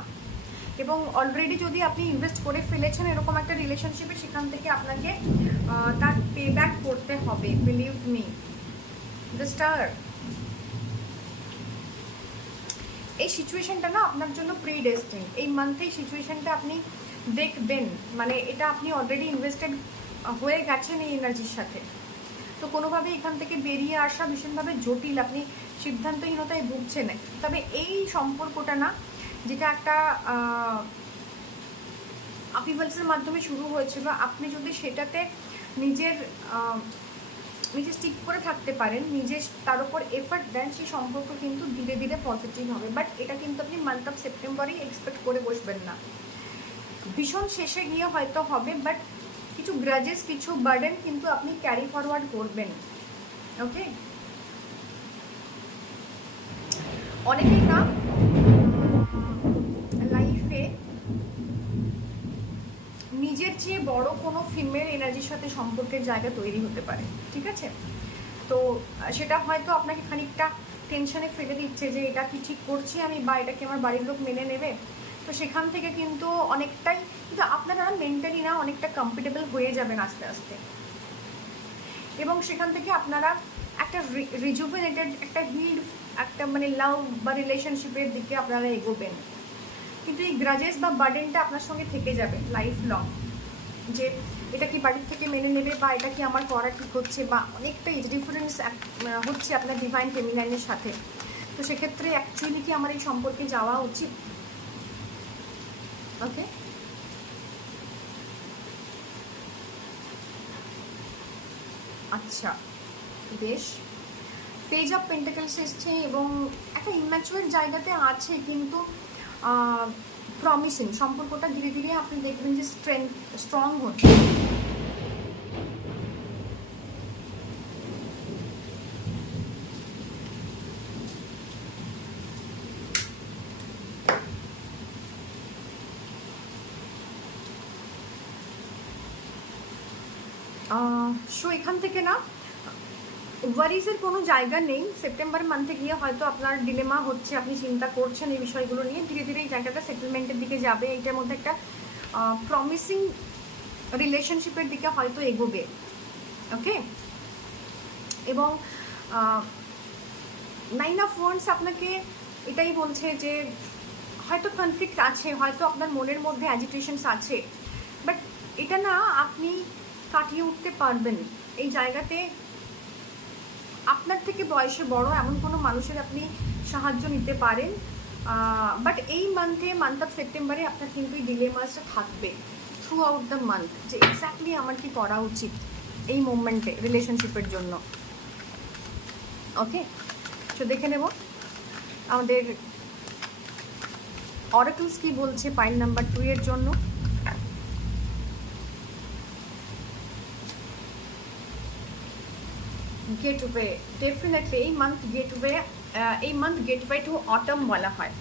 এবং অলরেডি যদি আপনি ইনভেস্ট করে ফেলেছেন এরকম একটা রিলেশনশিপে, সেখান থেকে আপনাকে তার পে ব্যাক করতে হবে, বিলিভ মি। দ্য স্টার, এই সিচুয়েশনটা না আপনার জন্য প্রিডেস্টিন। এই মান্থে এই সিচুয়েশনটা আপনি দেখবেন, মানে এটা আপনি অলরেডি ইনভেস্টেড হয়ে গেছেন এই এনার্জির সাথে। তো কোনোভাবে এখান থেকে বেরিয়ে আসা ভীষণভাবে জটিল, আপনি সিদ্ধান্তহীনতায় ভুগছেন। তবে এই সম্পর্কটা না, যেটা একটা আপিভালসের মাধ্যমে শুরু হয়েছিল, আপনি যদি সেটাতে নিজে স্টিক করে থাকতে পারেন, নিজে তার উপর এফর্ট দেন, সেই সম্পর্ক কিন্তু ধীরে ধীরে পজিটিভ হবে। বাট এটা কিন্তু আপনি মান্থ অফ সেপ্টেম্বরেই এক্সপেক্ট করে বসবেন না, ভীষণ শেষে গিয়ে হয়তো হবে। বাট কিছু গ্রাজেস, কিছু বার্ডেন কিন্তু আপনি ক্যারি ফরওয়ার্ড করবেন। ওকে, অনেকেই না লাইফে নিজের চেয়ে বড় কোনো ফিমেল এনার্জির সাথে সম্পর্কের জায়গা তৈরি হতে পারে, ঠিক আছে? তো সেটা হয়তো আপনাকে খানিকটা টেনশনে ফেলে দিচ্ছে যে এটা কি ঠিক করছি আমি, বা এটাকে আমার বাড়ির লোক মেনে নেবে। তো সেখান থেকে কিন্তু অনেকটাই, কিন্তু আপনারা মেন্টালি না অনেকটা কমফোর্টেবল হয়ে যাবেন আস্তে আস্তে। এবং সেখান থেকে আপনারা একটা রিজুভিনেটেড, একটা হিল্ড, একটা মানে লাভ বা রিলেশনশিপের দিকে আপনারা এগোবেন। কিন্তু এই গ্রাজেস বা বার্ডেনটা আপনার সঙ্গে থেকে যাবে লাইফ লং, যে এটা কি বাড়ির থেকে মেনে নেবে, বা এটা কি আমার করা ঠিক হচ্ছে, বা অনেকটা এজ ডিফারেন্স হচ্ছে আপনার ডিভাইন ফেমিনাইনের সাথে। তো সেক্ষেত্রে অ্যাকচুয়ালি কি আমার এই সম্পর্কে যাওয়া উচিত? ওকে, আচ্ছা, বেশ। পেজ অফ পেন্টাকেলস এসছে এবং একটা ইম্যাচুয়ার জায়গাতে আছে, কিন্তু প্রমিসিং সম্পর্কটা ধীরে ধীরে আপনি দেখবেন যে স্ট্রং হচ্ছে। সো এখান থেকে না ওয়ারিজের কোনো জায়গা নেই। সেপ্টেম্বর মান্থে গিয়ে হয়তো আপনার ডিলেমা হচ্ছে, আপনি চিন্তা করছেন এই বিষয়গুলো নিয়ে, ধীরে ধীরে এই জায়গাটা সেটেলমেন্টের দিকে যাবে। এইটার মধ্যে একটা প্রমিসিং রিলেশনশিপের দিকে হয়তো এগোবে। ওকে, এবং 9 অফ ওয়ান্ডস আপনাকে এটাই বলছে যে হয়তো কনফ্লিক্ট আছে, হয়তো আপনার মনের মধ্যে অ্যাজিটেশনস আছে, বাট এটা না আপনি কাটিয়ে উঠতে পারবেন। এই জায়গাতে আপনার থেকে বয়সে বড় এমন কোনো মানুষের আপনি সাহায্য নিতে পারেন, বাট এই মান্থ অফ সেপ্টেম্বরে আপনার কিন্তু এই ডিলেমাসটা থাকবে থ্রু আউট দ্য মান্থ, যে এক্স্যাক্টলি আমার কি করা উচিত এই মোমেন্টে রিলেশনশিপের জন্য। ওকে, তো দেখে নেব আমাদের অরাকলস কি বলছে পাইল নাম্বার 2 এর জন্য। গেটওয়ে, ডেফিনেটলি এই মান্থ গেটওয়ে টু অটম বলা হয়।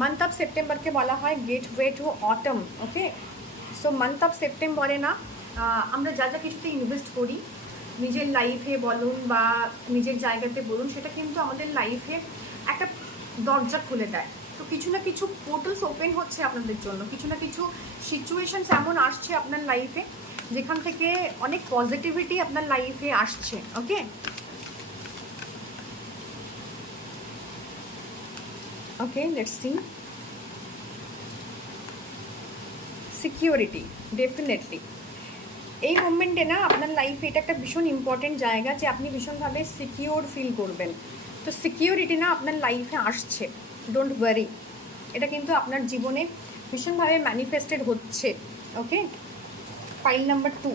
মান্থ অফ সেপ্টেম্বরকে বলা হয় gateway to autumn. Okay, so month of সেপ্টেম্বরে না আমরা যা যা কিছুতে ইনভেস্ট করি, নিজের লাইফে বলুন বা নিজের জায়গাতে বলুন, সেটা কিন্তু আমাদের লাইফে একটা দরজা খুলে দেয়। তো কিছু না কিছু পোর্টালস ওপেন হচ্ছে আপনাদের জন্য, কিছু না কিছু সিচুয়েশনস এমন আসছে আপনার লাইফে যেখান থেকে অনেক পজিটিভিটি আপনার লাইফে আসছে। ওকে, ওকে, লেটস সি। সিকিউরিটি, ডেফিনেটলি এই মোমেন্টে না আপনার লাইফে এটা একটা ভীষণ ইম্পর্টেন্ট জায়গা, যে আপনি ভীষণভাবে সিকিউর ফিল করবেন। তো সিকিউরিটি না আপনার লাইফে আসছে, ডোন্ট ওয়ারি, এটা কিন্তু আপনার জীবনে ভীষণভাবে ম্যানিফেস্টেড হচ্ছে। ওকে, পাইল নাম্বার 2।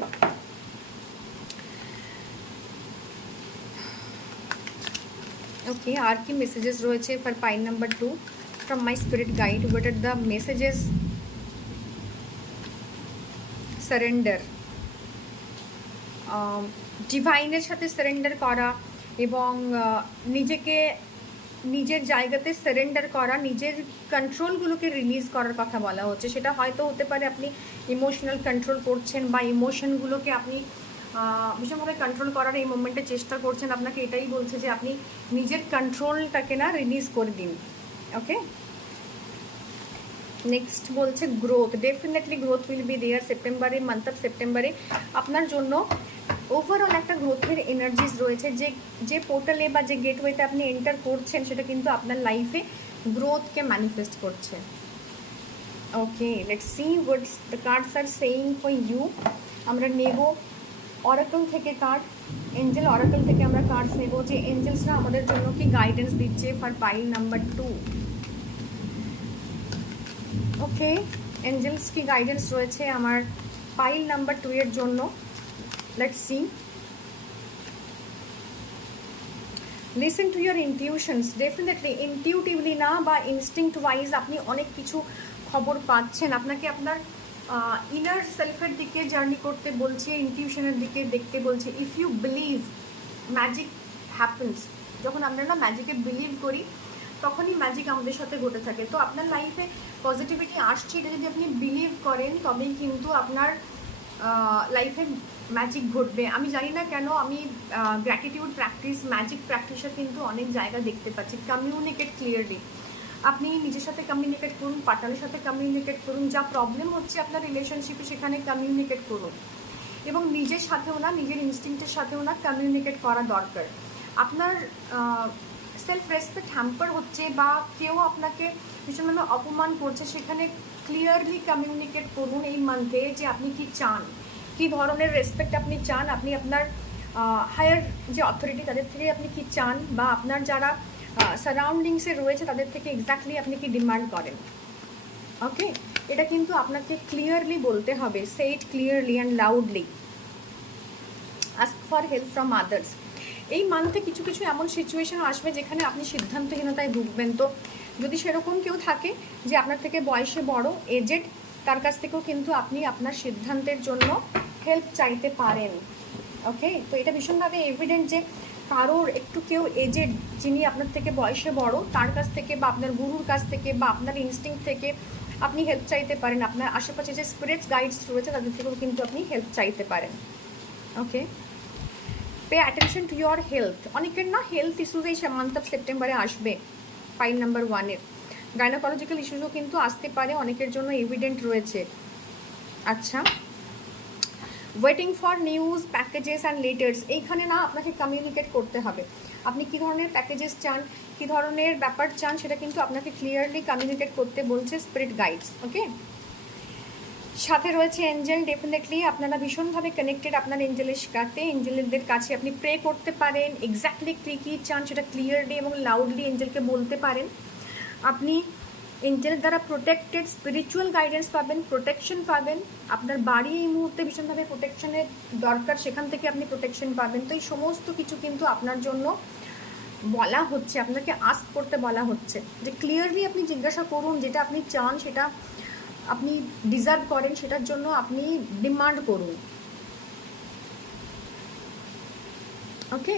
ওকে, আর কি মেসেজেস রয়েছে for pile number 2 from my spirit guide? What are the messages? Surrender, ডিভাইনের সাথে সারেন্ডার করা এবং নিজেকে নিজের জায়গাতে সারেন্ডার করা, নিজের কন্ট্রোলগুলোকে রিলিজ করার কথা বলা হচ্ছে। সেটা হয়তো হতে পারে আপনি ইমোশনাল কন্ট্রোল করছেন, বা ইমোশনগুলোকে আপনি ভীষণভাবে কন্ট্রোল করার এই মোমেন্টে চেষ্টা করছেন। আপনাকে এটাই বলছে যে আপনি নিজের কন্ট্রোলটাকে না রিলিজ করে দিন। ওকে, নেক্সট বলছে growth, definitely growth will be there সেপ্টেম্বরে, মান্থ অফ সেপ্টেম্বরে আপনার জন্য ওভারঅল একটা গ্রোথের এনার্জিস রয়েছে। যে পোর্টালে বা যে গেটওয়েতে আপনি এন্টার করছেন, সেটা কিন্তু আপনার লাইফে গ্রোথকে ম্যানিফেস্ট করছে। Okay, let's see what's the cards are saying for you. আমরা নেব অরাকল থেকে কার্ড, এঞ্জেল অরাকল থেকে আমরা কার্ডস নেব, যে এঞ্জেলসরা আমাদের জন্য কি গাইডেন্স দিচ্ছে for pile number 2। Okay, angels কি গাইডেন্স রয়েছে আমার পাইল নাম্বার 2 এর জন্য? Let's see. Listen to your intuitions, definitely intuitively না বা ইনস্টিংক্ট ওয়াইজ আপনি অনেক কিছু খবর পাচ্ছেন। আপনাকে আপনার ইনার সেলফের দিকে জার্নি করতে বলছে, ইনটিউশনের দিকে দেখতে বলছে। If you believe magic happens, যখন আমরা না ম্যাজিকে বিলিভ করি তখনই ম্যাজিক আমাদের সাথে ঘটে থাকে। তো আপনার লাইফে পজিটিভিটি আসছে, এটা যদি আপনি বিলিভ করেন তবেই কিন্তু আপনার লাইফে ম্যাজিক ঘটবে। আমি জানি না কেন আমি গ্র্যাটিটিউড প্র্যাকটিস, ম্যাজিক প্র্যাকটিসের কিন্তু অনেক জায়গা দেখতে পাচ্ছি। কমিউনিকেট ক্লিয়ারলি, আপনি নিজের সাথে কমিউনিকেট করুন, পার্টনারের সাথে কমিউনিকেট করুন, যা প্রবলেম হচ্ছে আপনার রিলেশনশিপে সেখানে কমিউনিকেট করুন। এবং নিজের সাথেও না, নিজের ইনস্টিংক্টের সাথেও না কমিউনিকেট করা দরকার। আপনার সেলফ রেসপেক্ট হ্যাম্পার হচ্ছে বা কেউ আপনাকে ভীষণভাবে অপমান করছে, সেখানে ক্লিয়ারলি কমিউনিকেট করুন এই মান্থে যে আপনি কি চান, কী ধরনের রেসপেক্ট আপনি চান, আপনি আপনার হায়ার যে অথরিটি তাদের থেকে আপনি কি চান, বা আপনার যারা সারাউন্ডিংসে রয়েছে তাদের থেকে এক্স্যাক্টলি আপনি কি ডিমান্ড করেন। ওকে, এটা কিন্তু আপনাকে ক্লিয়ারলি বলতে হবে, say it clearly and loudly. Ask for help from others. এই মান্থে কিছু কিছু এমন সিচুয়েশনও আসবে যেখানে আপনি সিদ্ধান্তহীনতায় ভুগবেন। তো যদি সেরকম কেউ থাকে যে আপনার থেকে বয়সে বড়, এজেড, তার কাছ থেকেও কিন্তু আপনি আপনার সিদ্ধান্তের জন্য হেল্প চাইতে পারেন। ওকে, তো এটা ভীষণভাবে এভিডেন্ট যে কারোর একটু কেউ এজেড, যিনি আপনার থেকে বয়সে বড়, তার কাছ থেকে বা আপনার গুরুর কাছ থেকে বা আপনার ইনস্টিংক্ট থেকে আপনি হেল্প চাইতে পারেন। আপনার আশেপাশে যে স্পিরিটস গাইডস রয়েছে তাদের থেকেও কিন্তু আপনি হেল্প চাইতে পারেন। Okay, pay attention to your health. অনেকের না হেলথ ইস্যুজ এই মান্থ অফ সেপ্টেম্বরে আসবে। পাইল নাম্বার 1-এর গাইনোকোলজিক্যাল ইস্যুজও কিন্তু আসতে পারে, অনেকের জন্য এভিডেন্ট রয়েছে। আচ্ছা, waiting for news, packages and letters. এইখানে না আপনাকে কমিউনিকেট করতে হবে, আপনি কী ধরনের প্যাকেজেস চান, কী ধরনের ব্যাপার চান, সেটা কিন্তু আপনাকে ক্লিয়ারলি কমিউনিকেট করতে বলছে স্পিরিট গাইডস। ওকে, সাথে রয়েছে এঞ্জেল। ডেফিনেটলি আপনারা ভীষণভাবে কানেক্টেড আপনার এঞ্জেলের সাথে। এঞ্জেলদের কাছে আপনি প্রে করতে পারেন, এক্স্যাক্টলি কী চান সেটা ক্লিয়ারলি এবং লাউডলি এঞ্জেলকে বলতে পারেন। আপনি এঞ্জেলের দ্বারা প্রোটেক্টেড, স্পিরিচুয়াল গাইডেন্স পাবেন, প্রোটেকশন পাবেন। আপনার বাড়ি এই মুহূর্তে ভীষণভাবে প্রোটেকশনের দরকার, সেখান থেকে আপনি প্রোটেকশন পাবেন। তো এই সমস্ত কিছু কিন্তু আপনার জন্য বলা হচ্ছে, আপনাকে আস্ক করতে বলা হচ্ছে যে ক্লিয়ারলি আপনি জিজ্ঞাসা করুন, যেটা আপনি চান, সেটা আপনি ডিজার্ভ করেন, সেটার জন্য আপনি ডিমান্ড করুন। ওকে,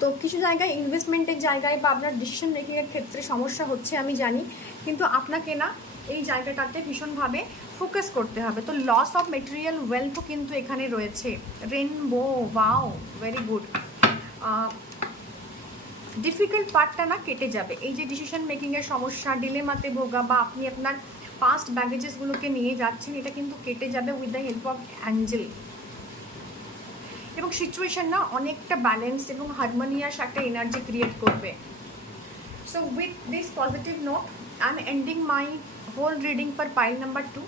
তো কিছু জায়গায় ইনভেস্টমেন্টের জায়গায় বা আপনার ডিসিশন মেকিংয়ের ক্ষেত্রে সমস্যা হচ্ছে আমি জানি, কিন্তু আপনাকে না এই জায়গাটাতে ভীষণভাবে ফোকাস করতে হবে। তো লস অফ মেটেরিয়াল ওয়েলথও কিন্তু এখানে রয়েছে। Rainbow, wow, very good. Difficult পার্টটা না কেটে যাবে। এই যে ডিসিশন মেকিংয়ের সমস্যা, ডিলেমাতে ভোগা বা আপনি আপনার পাস্ট ব্যাগেজেসগুলোকে নিয়ে যাচ্ছেন, এটা কিন্তু কেটে যাবে with the help of angel. এবং সিচুয়েশন না অনেকটা ব্যালেন্স এবং হারমোনিয়াস একটা এনার্জি ক্রিয়েট করবে। So with this positive note I am ending my whole reading for pile number 2.